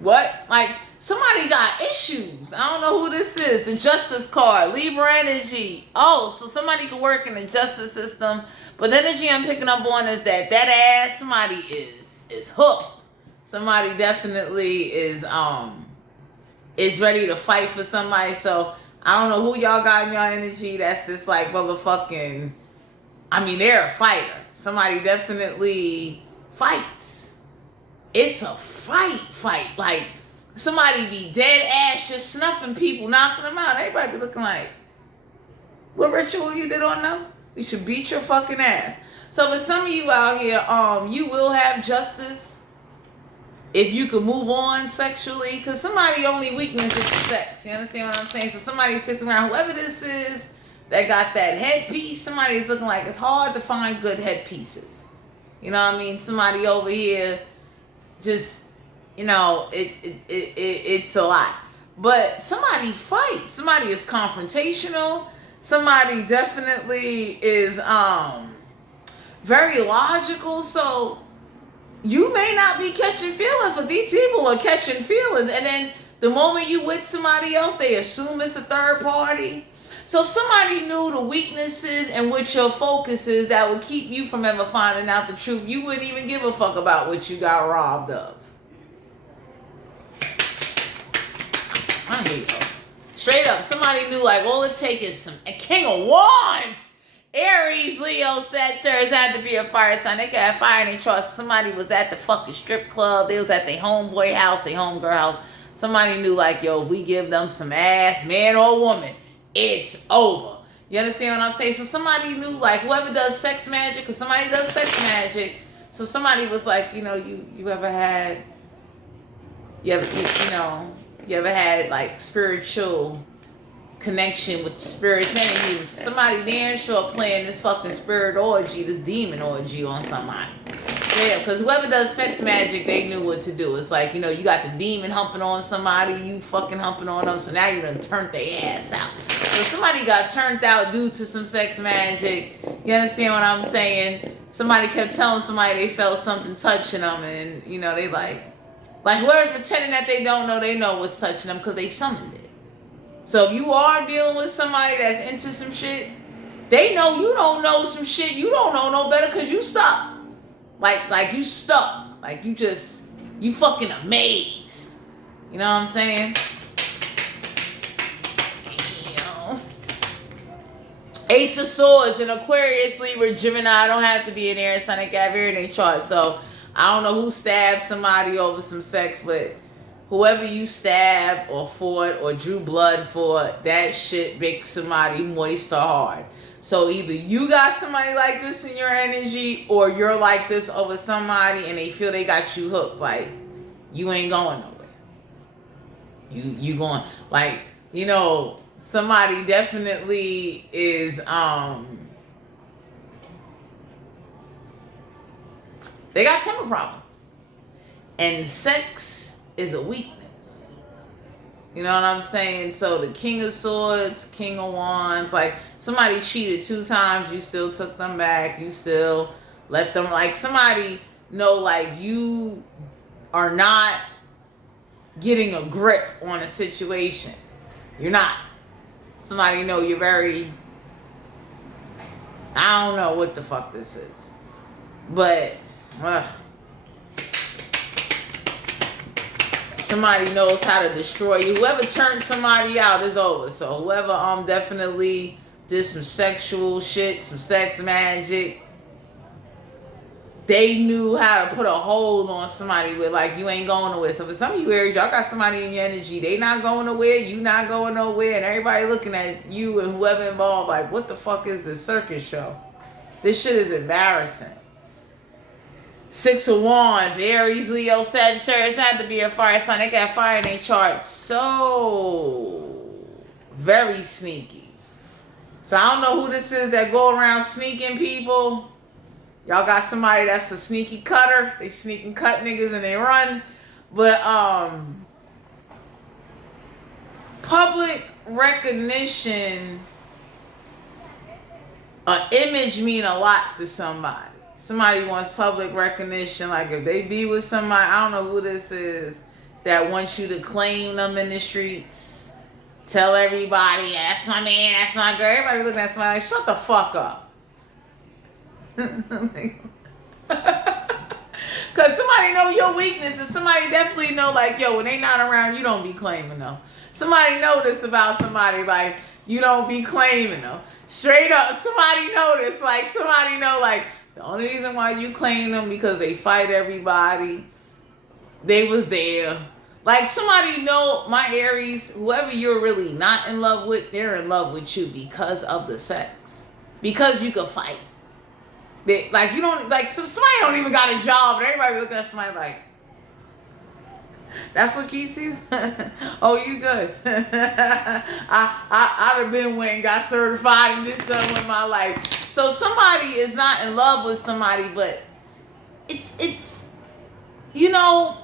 what? Like somebody got issues. I don't know who this is. The Justice card, Libra energy. Oh, so somebody could work in the justice system. But the energy I'm picking up on is that ass somebody is hooked. Somebody definitely is ready to fight for somebody. So I don't know who y'all got in y'all energy that's just like motherfucking, I mean, they're a fighter. Somebody definitely fights. It's a fight. Like, somebody be dead ass just snuffing people, knocking them out. Everybody be looking like, what ritual you did on them? We should beat your fucking ass. So for some of you out here, you will have justice if you could move on sexually, because somebody's only weakness is sex. You understand what I'm saying? So somebody sits around, whoever this is that got that headpiece, somebody's looking like it's hard to find good headpieces. You know what I mean? Somebody over here just, you know, it's a lot. But somebody fights. Somebody is confrontational. Somebody definitely is very logical. So you may not be catching feelings, but these people are catching feelings. And then the moment you with somebody else, they assume it's a third party. So somebody knew the weaknesses and what your focus is that would keep you from ever finding out the truth. You wouldn't even give a fuck about what you got robbed of. I hate her. Straight up, somebody knew like all it takes is a King of Wands. Aries, Leo, Sagittarius had to be a fire sign. They got fire in their chart. Somebody was at the fucking strip club. They was at their homeboy house, their homegirl house. Somebody knew like, yo, if we give them some ass, man or woman, it's over. You understand what I'm saying? So somebody knew like whoever does sex magic, because somebody does sex magic. So somebody was like, you know, you ever had like spiritual connection with spirits energy. Somebody damn sure playing this fucking spirit orgy, this demon orgy on somebody. Yeah, because whoever does sex magic, they knew what to do. It's like, you know, you got the demon humping on somebody, you fucking humping on them, so now you done turned their ass out. So somebody got turned out due to some sex magic. You understand what I'm saying? Somebody kept telling somebody they felt something touching them, and, you know, they like whoever's pretending that they don't know, they know what's touching them because they summoned it. So if you are dealing with somebody that's into some shit, they know you don't know some shit. You don't know no better because you stuck. Like you stuck. Like you fucking amazed. You know what I'm saying? You know. Ace of Swords, an Aquarius, Libra, Gemini. I don't have to be an Aries, Sun, and Capricorn in their chart. So I don't know who stabbed somebody over some sex, but whoever you stabbed or fought or drew blood for, that shit makes somebody moist or hard. So either you got somebody like this in your energy, or you're like this over somebody and they feel they got you hooked. Like, you ain't going nowhere. You going, like, you know, somebody definitely is, they got temper problems. And sex is a weakness. You know what I'm saying? So the King of Swords, King of Wands, like somebody cheated 2 times, you still took them back, you still let them, like somebody know like you are not getting a grip on a situation. You're not. Somebody know you're very, I don't know what the fuck this is. But, somebody knows how to destroy you. Whoever turned somebody out is over. So whoever definitely did some sexual shit, some sex magic, they knew how to put a hold on somebody with, like, you ain't going nowhere. So for some of you Aries, y'all got somebody in your energy, they not going nowhere, you not going nowhere, and everybody looking at you and whoever involved like, what the fuck is this circus show? This shit is embarrassing. 6 of Wands, Aries, Leo, Sagittarius, had to be a fire sign. They got fire in their chart. So very sneaky. So I don't know who this is that go around sneaking people. Y'all got somebody that's a sneaky cutter. They sneak and cut niggas and they run. But public recognition, an image mean a lot to somebody. Somebody wants public recognition. Like if they be with somebody, I don't know who this is, that wants you to claim them in the streets. Tell everybody, that's my man, that's my girl. Everybody looking at somebody like, shut the fuck up. Because somebody know your weakness, and somebody definitely know like, yo, when they not around, you don't be claiming them. Somebody know this about somebody, like, you don't be claiming them. Straight up, somebody know this. Like, somebody know, like, the only reason why you claim them because they fight everybody. They was there. Like, somebody know, my Aries, whoever you're really not in love with, they're in love with you because of the sex. Because you can fight. They, like, you don't, like, somebody don't even got a job, and everybody looking at somebody like, that's what keeps you? Oh, you good. I'd have been went and got certified and did something with my life. So somebody is not in love with somebody, but it's you know,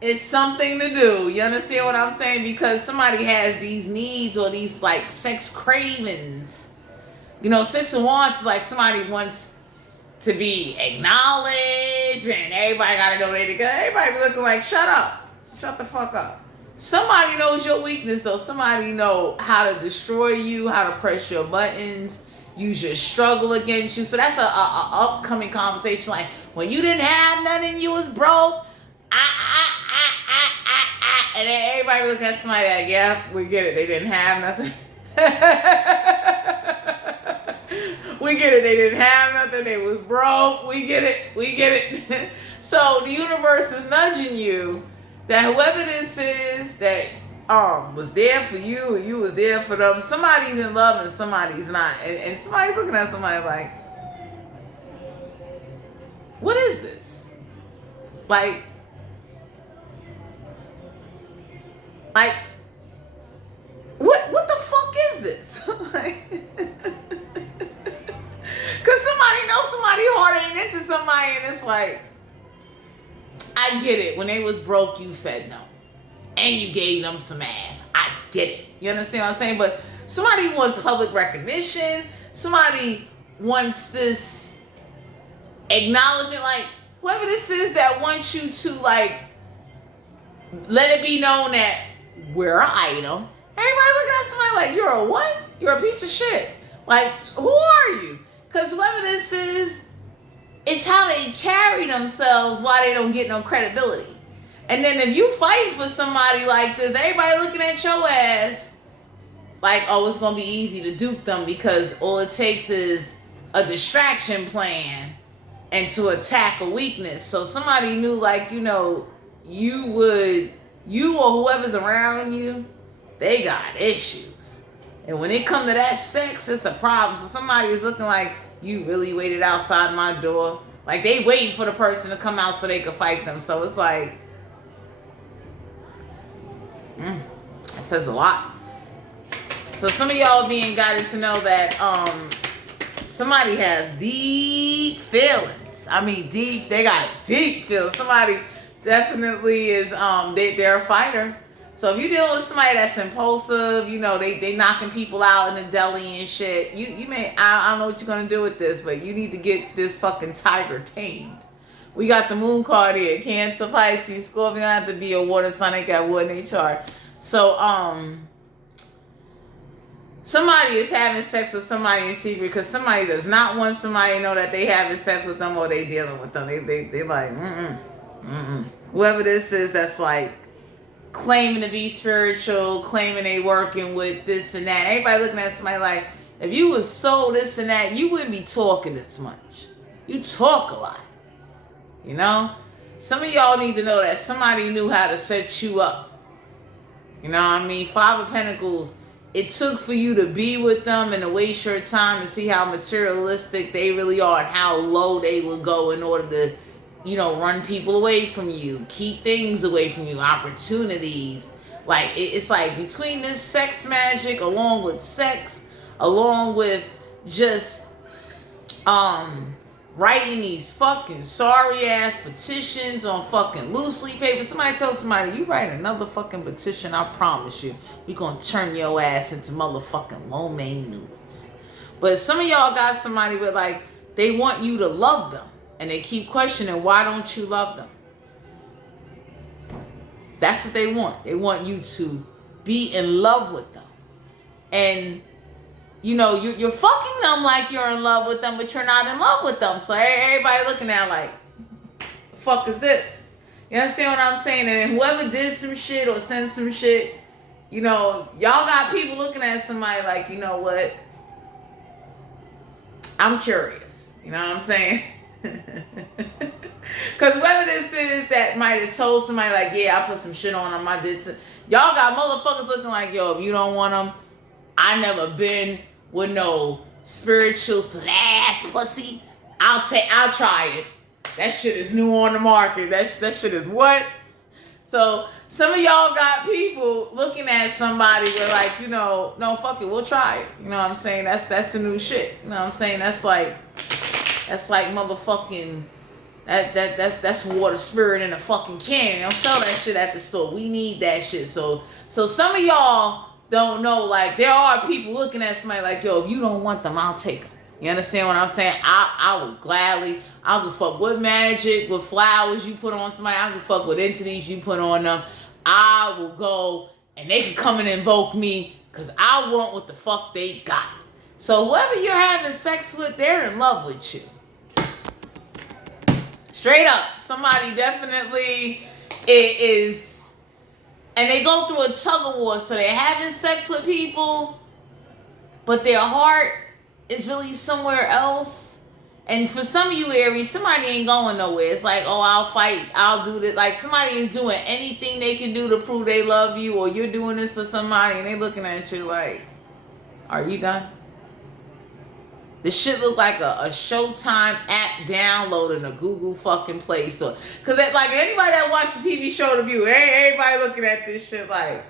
it's something to do. You understand what I'm saying? Because somebody has these needs or these, like, sex cravings. You know, 6 of Wands is like somebody wants to be acknowledged, and everybody got to know they together. Everybody be looking like, shut up. Shut the fuck up. Somebody knows your weakness, though. Somebody know how to destroy you, how to press your buttons, use your struggle against you. So that's a upcoming conversation. Like, when you didn't have nothing, you was broke. And then everybody looking at somebody like, yeah, we get it. They didn't have nothing. We get it. They didn't have nothing. They was broke. We get it. We get it. So the universe is nudging you that whoever this is that was there for you and you was there for them, somebody's in love and somebody's not. And somebody's looking at somebody like, what is this? Like, what the fuck is this? Because somebody knows somebody hard ain't into somebody, and it's like, get it. When they was broke, you fed them. And you gave them some ass. I get it. You understand what I'm saying? But somebody wants public recognition. Somebody wants this acknowledgement. Like, whoever this is that wants you to, like, let it be known that we're an item. Everybody looking at somebody like, you're a what? You're a piece of shit. Like, who are you? Because whoever this is, it's how they carry themselves why they don't get no credibility. And then if you fight for somebody like this, everybody looking at your ass like, oh, it's going to be easy to dupe them because all it takes is a distraction plan and to attack a weakness. So somebody knew, like, you know, you or whoever's around you, they got issues. And when it comes to that sex, it's a problem. So somebody is looking like, you really waited outside my door. Like, they waiting for the person to come out so they could fight them. So it's like, that says a lot. So some of y'all being guided to know that somebody has deep feelings. I mean, they got deep feelings. Somebody definitely is, they're a fighter. So if you're dealing with somebody that's impulsive, you know, they knocking people out in the deli and shit, you may, I don't know what you're going to do with this, but you need to get this fucking tiger tamed. We got the moon card here. Cancer, Pisces, Scorpio. Don't have to be a water sign. They got wood in their chart. So, somebody is having sex with somebody in secret because somebody does not want somebody to know that they having sex with them or they dealing with them. They like, Whoever this is that's like claiming to be spiritual, claiming they working with this and that. Everybody looking at somebody like, if you was so this and that, you wouldn't be talking this much. You talk a lot. You know? Some of y'all need to know that somebody knew how to set you up. You know what I mean? Five of Pentacles. It took for you to be with them and to waste your time to see how materialistic they really are and how low they will go in order to, you know, run people away from you, keep things away from you, opportunities. Like, it's like between this sex magic, along with sex, along with just writing these fucking sorry ass petitions on fucking loose leaf paper. Somebody tell somebody, you write another fucking petition, I promise you, we gonna turn your ass into motherfucking lo mein noodles. But some of y'all got somebody with, like, they want you to love them. And they keep questioning, why don't you love them? That's what they want. They want you to be in love with them. And, you know, you're fucking them like you're in love with them, but you're not in love with them. So everybody looking at like, the fuck is this? You understand what I'm saying? And whoever did some shit or sent some shit, you know, y'all got people looking at somebody like, you know what? I'm curious. You know what I'm saying? Because whoever this is that might have told somebody like, yeah, I put some shit on them, I did some. Y'all got motherfuckers looking like, yo, if you don't want them, I never been with no spiritual ass pussy. I'll try it. That shit is new on the market. That shit is what? So some of y'all got people looking at somebody with, like, you know, no, fuck it, we'll try it. You know what I'm saying? That's the new shit. You know what I'm saying? That's like motherfucking, that's water spirit in a fucking can. They don't sell that shit at the store. We need that shit. So some of y'all don't know, like, there are people looking at somebody like, yo, if you don't want them, I'll take them. You understand what I'm saying? I will gladly, I will fuck with magic, with flowers you put on somebody. I will fuck with entities you put on them. I will go and they can come and invoke me because I want what the fuck they got. So whoever you're having sex with, they're in love with you. Straight up. Somebody definitely is. And they go through a tug of war. So they're having sex with people, but their heart is really somewhere else. And for some of you Aries, somebody ain't going nowhere. It's like, oh, I'll fight, I'll do this. Like, somebody is doing anything they can do to prove they love you, or you're doing this for somebody and they looking at you like, are you done? This shit look like a Showtime app download in a Google fucking Play Store. Because, like, anybody that watched the TV show The View, everybody looking at this shit like,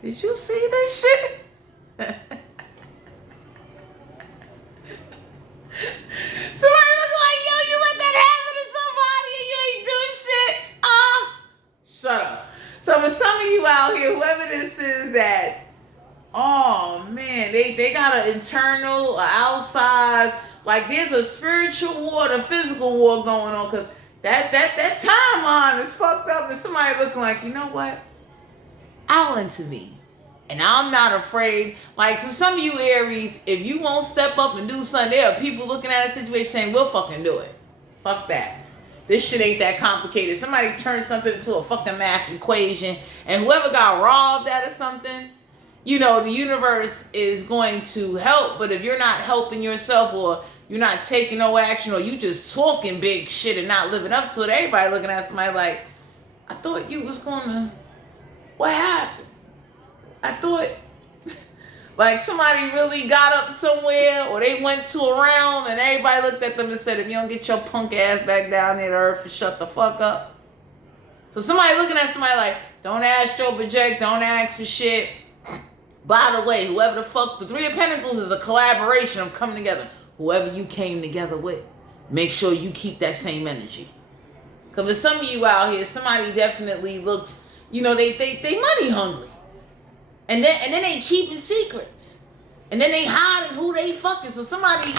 did you see this shit? Somebody looking like, yo, you let that happen to somebody and you ain't do shit. Shut up. So for some of you out here, whoever this is that, oh man, they got an internal, outside, like there's a spiritual war, a physical war going on, because that timeline is fucked up, and somebody looking like, you know what? I'll intervene. And I'm not afraid. Like, for some of you Aries, if you won't step up and do something, there are people looking at a situation saying, we'll fucking do it. Fuck that. This shit ain't that complicated. Somebody turned something into a fucking math equation, and whoever got robbed out of something, you know, the universe is going to help. But if you're not helping yourself, or you're not taking no action, or you just talking big shit and not living up to it, everybody looking at somebody like, I thought you was gonna, what happened? I thought, like somebody really got up somewhere, or they went to a realm, and everybody looked at them and said, if you don't get your punk ass back down near the earth and shut the fuck up. So somebody looking at somebody like, don't astral project, don't ask for shit. By the way, whoever the fuck, the Three of Pentacles is a collaboration of coming together. Whoever you came together with, make sure you keep that same energy. Because for some of you out here, somebody definitely looks, you know, they money hungry. And then they keeping secrets. And then they hiding who they fucking. So somebody,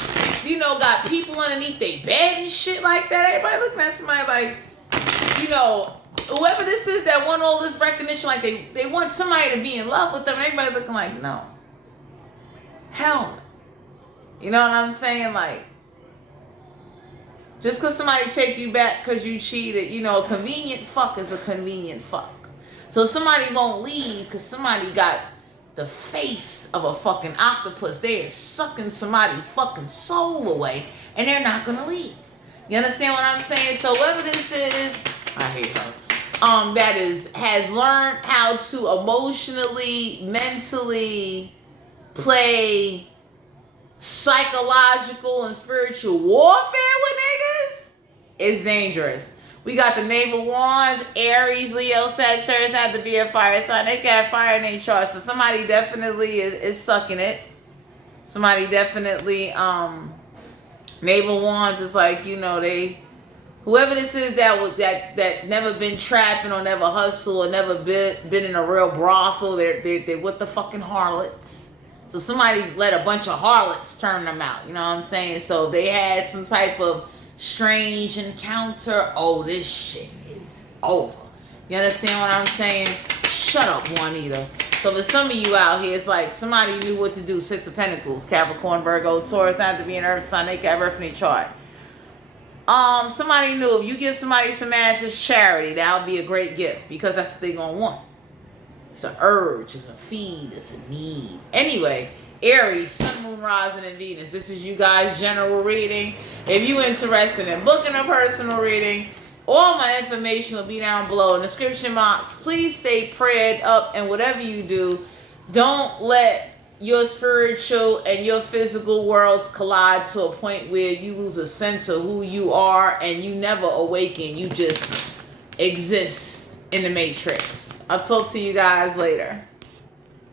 you know, got people underneath their bed and shit like that. Everybody looking at somebody like, you know, whoever this is that want all this recognition, like they want somebody to be in love with them. Everybody looking like, no. Hell no. You know what I'm saying? Like, just because somebody take you back because you cheated, you know, a convenient fuck is a convenient fuck. So somebody won't leave because somebody got the face of a fucking octopus. They're sucking somebody's fucking soul away, and they're not gonna leave. You understand what I'm saying? So whoever this is, I hate her. That has learned how to emotionally, mentally play psychological and spiritual warfare with niggas, it's dangerous. We got the Knave of Wands, Aries, Leo, Sagittarius have to be a fire sign. They got fire in their chart. So somebody definitely is sucking it. Somebody definitely, Knave of Wands is like, you know, whoever this is that never been trapping or never hustle or never been in a real brothel, they're with the fucking harlots. So somebody let a bunch of harlots turn them out. You know what I'm saying? So they had some type of strange encounter. Oh, this shit is over. You understand what I'm saying? Shut up, Juanita. So for some of you out here, it's like somebody knew what to do. Six of Pentacles, Capricorn, Virgo, Taurus, not to be an earth sign. They got earth in their chart. Somebody knew if you give somebody some ass as charity, that'll be a great gift because that's what they're gonna want. It's an urge, it's a feed, it's a need. Anyway, Aries, Sun, Moon, Rising, and Venus. This is you guys' general reading. If you're interested in booking a personal reading, all my information will be down below in the description box. Please stay prayed up, and whatever you do, don't let your spiritual and your physical worlds collide to a point where you lose a sense of who you are and you never awaken. You just exist in the matrix. I'll talk to you guys later.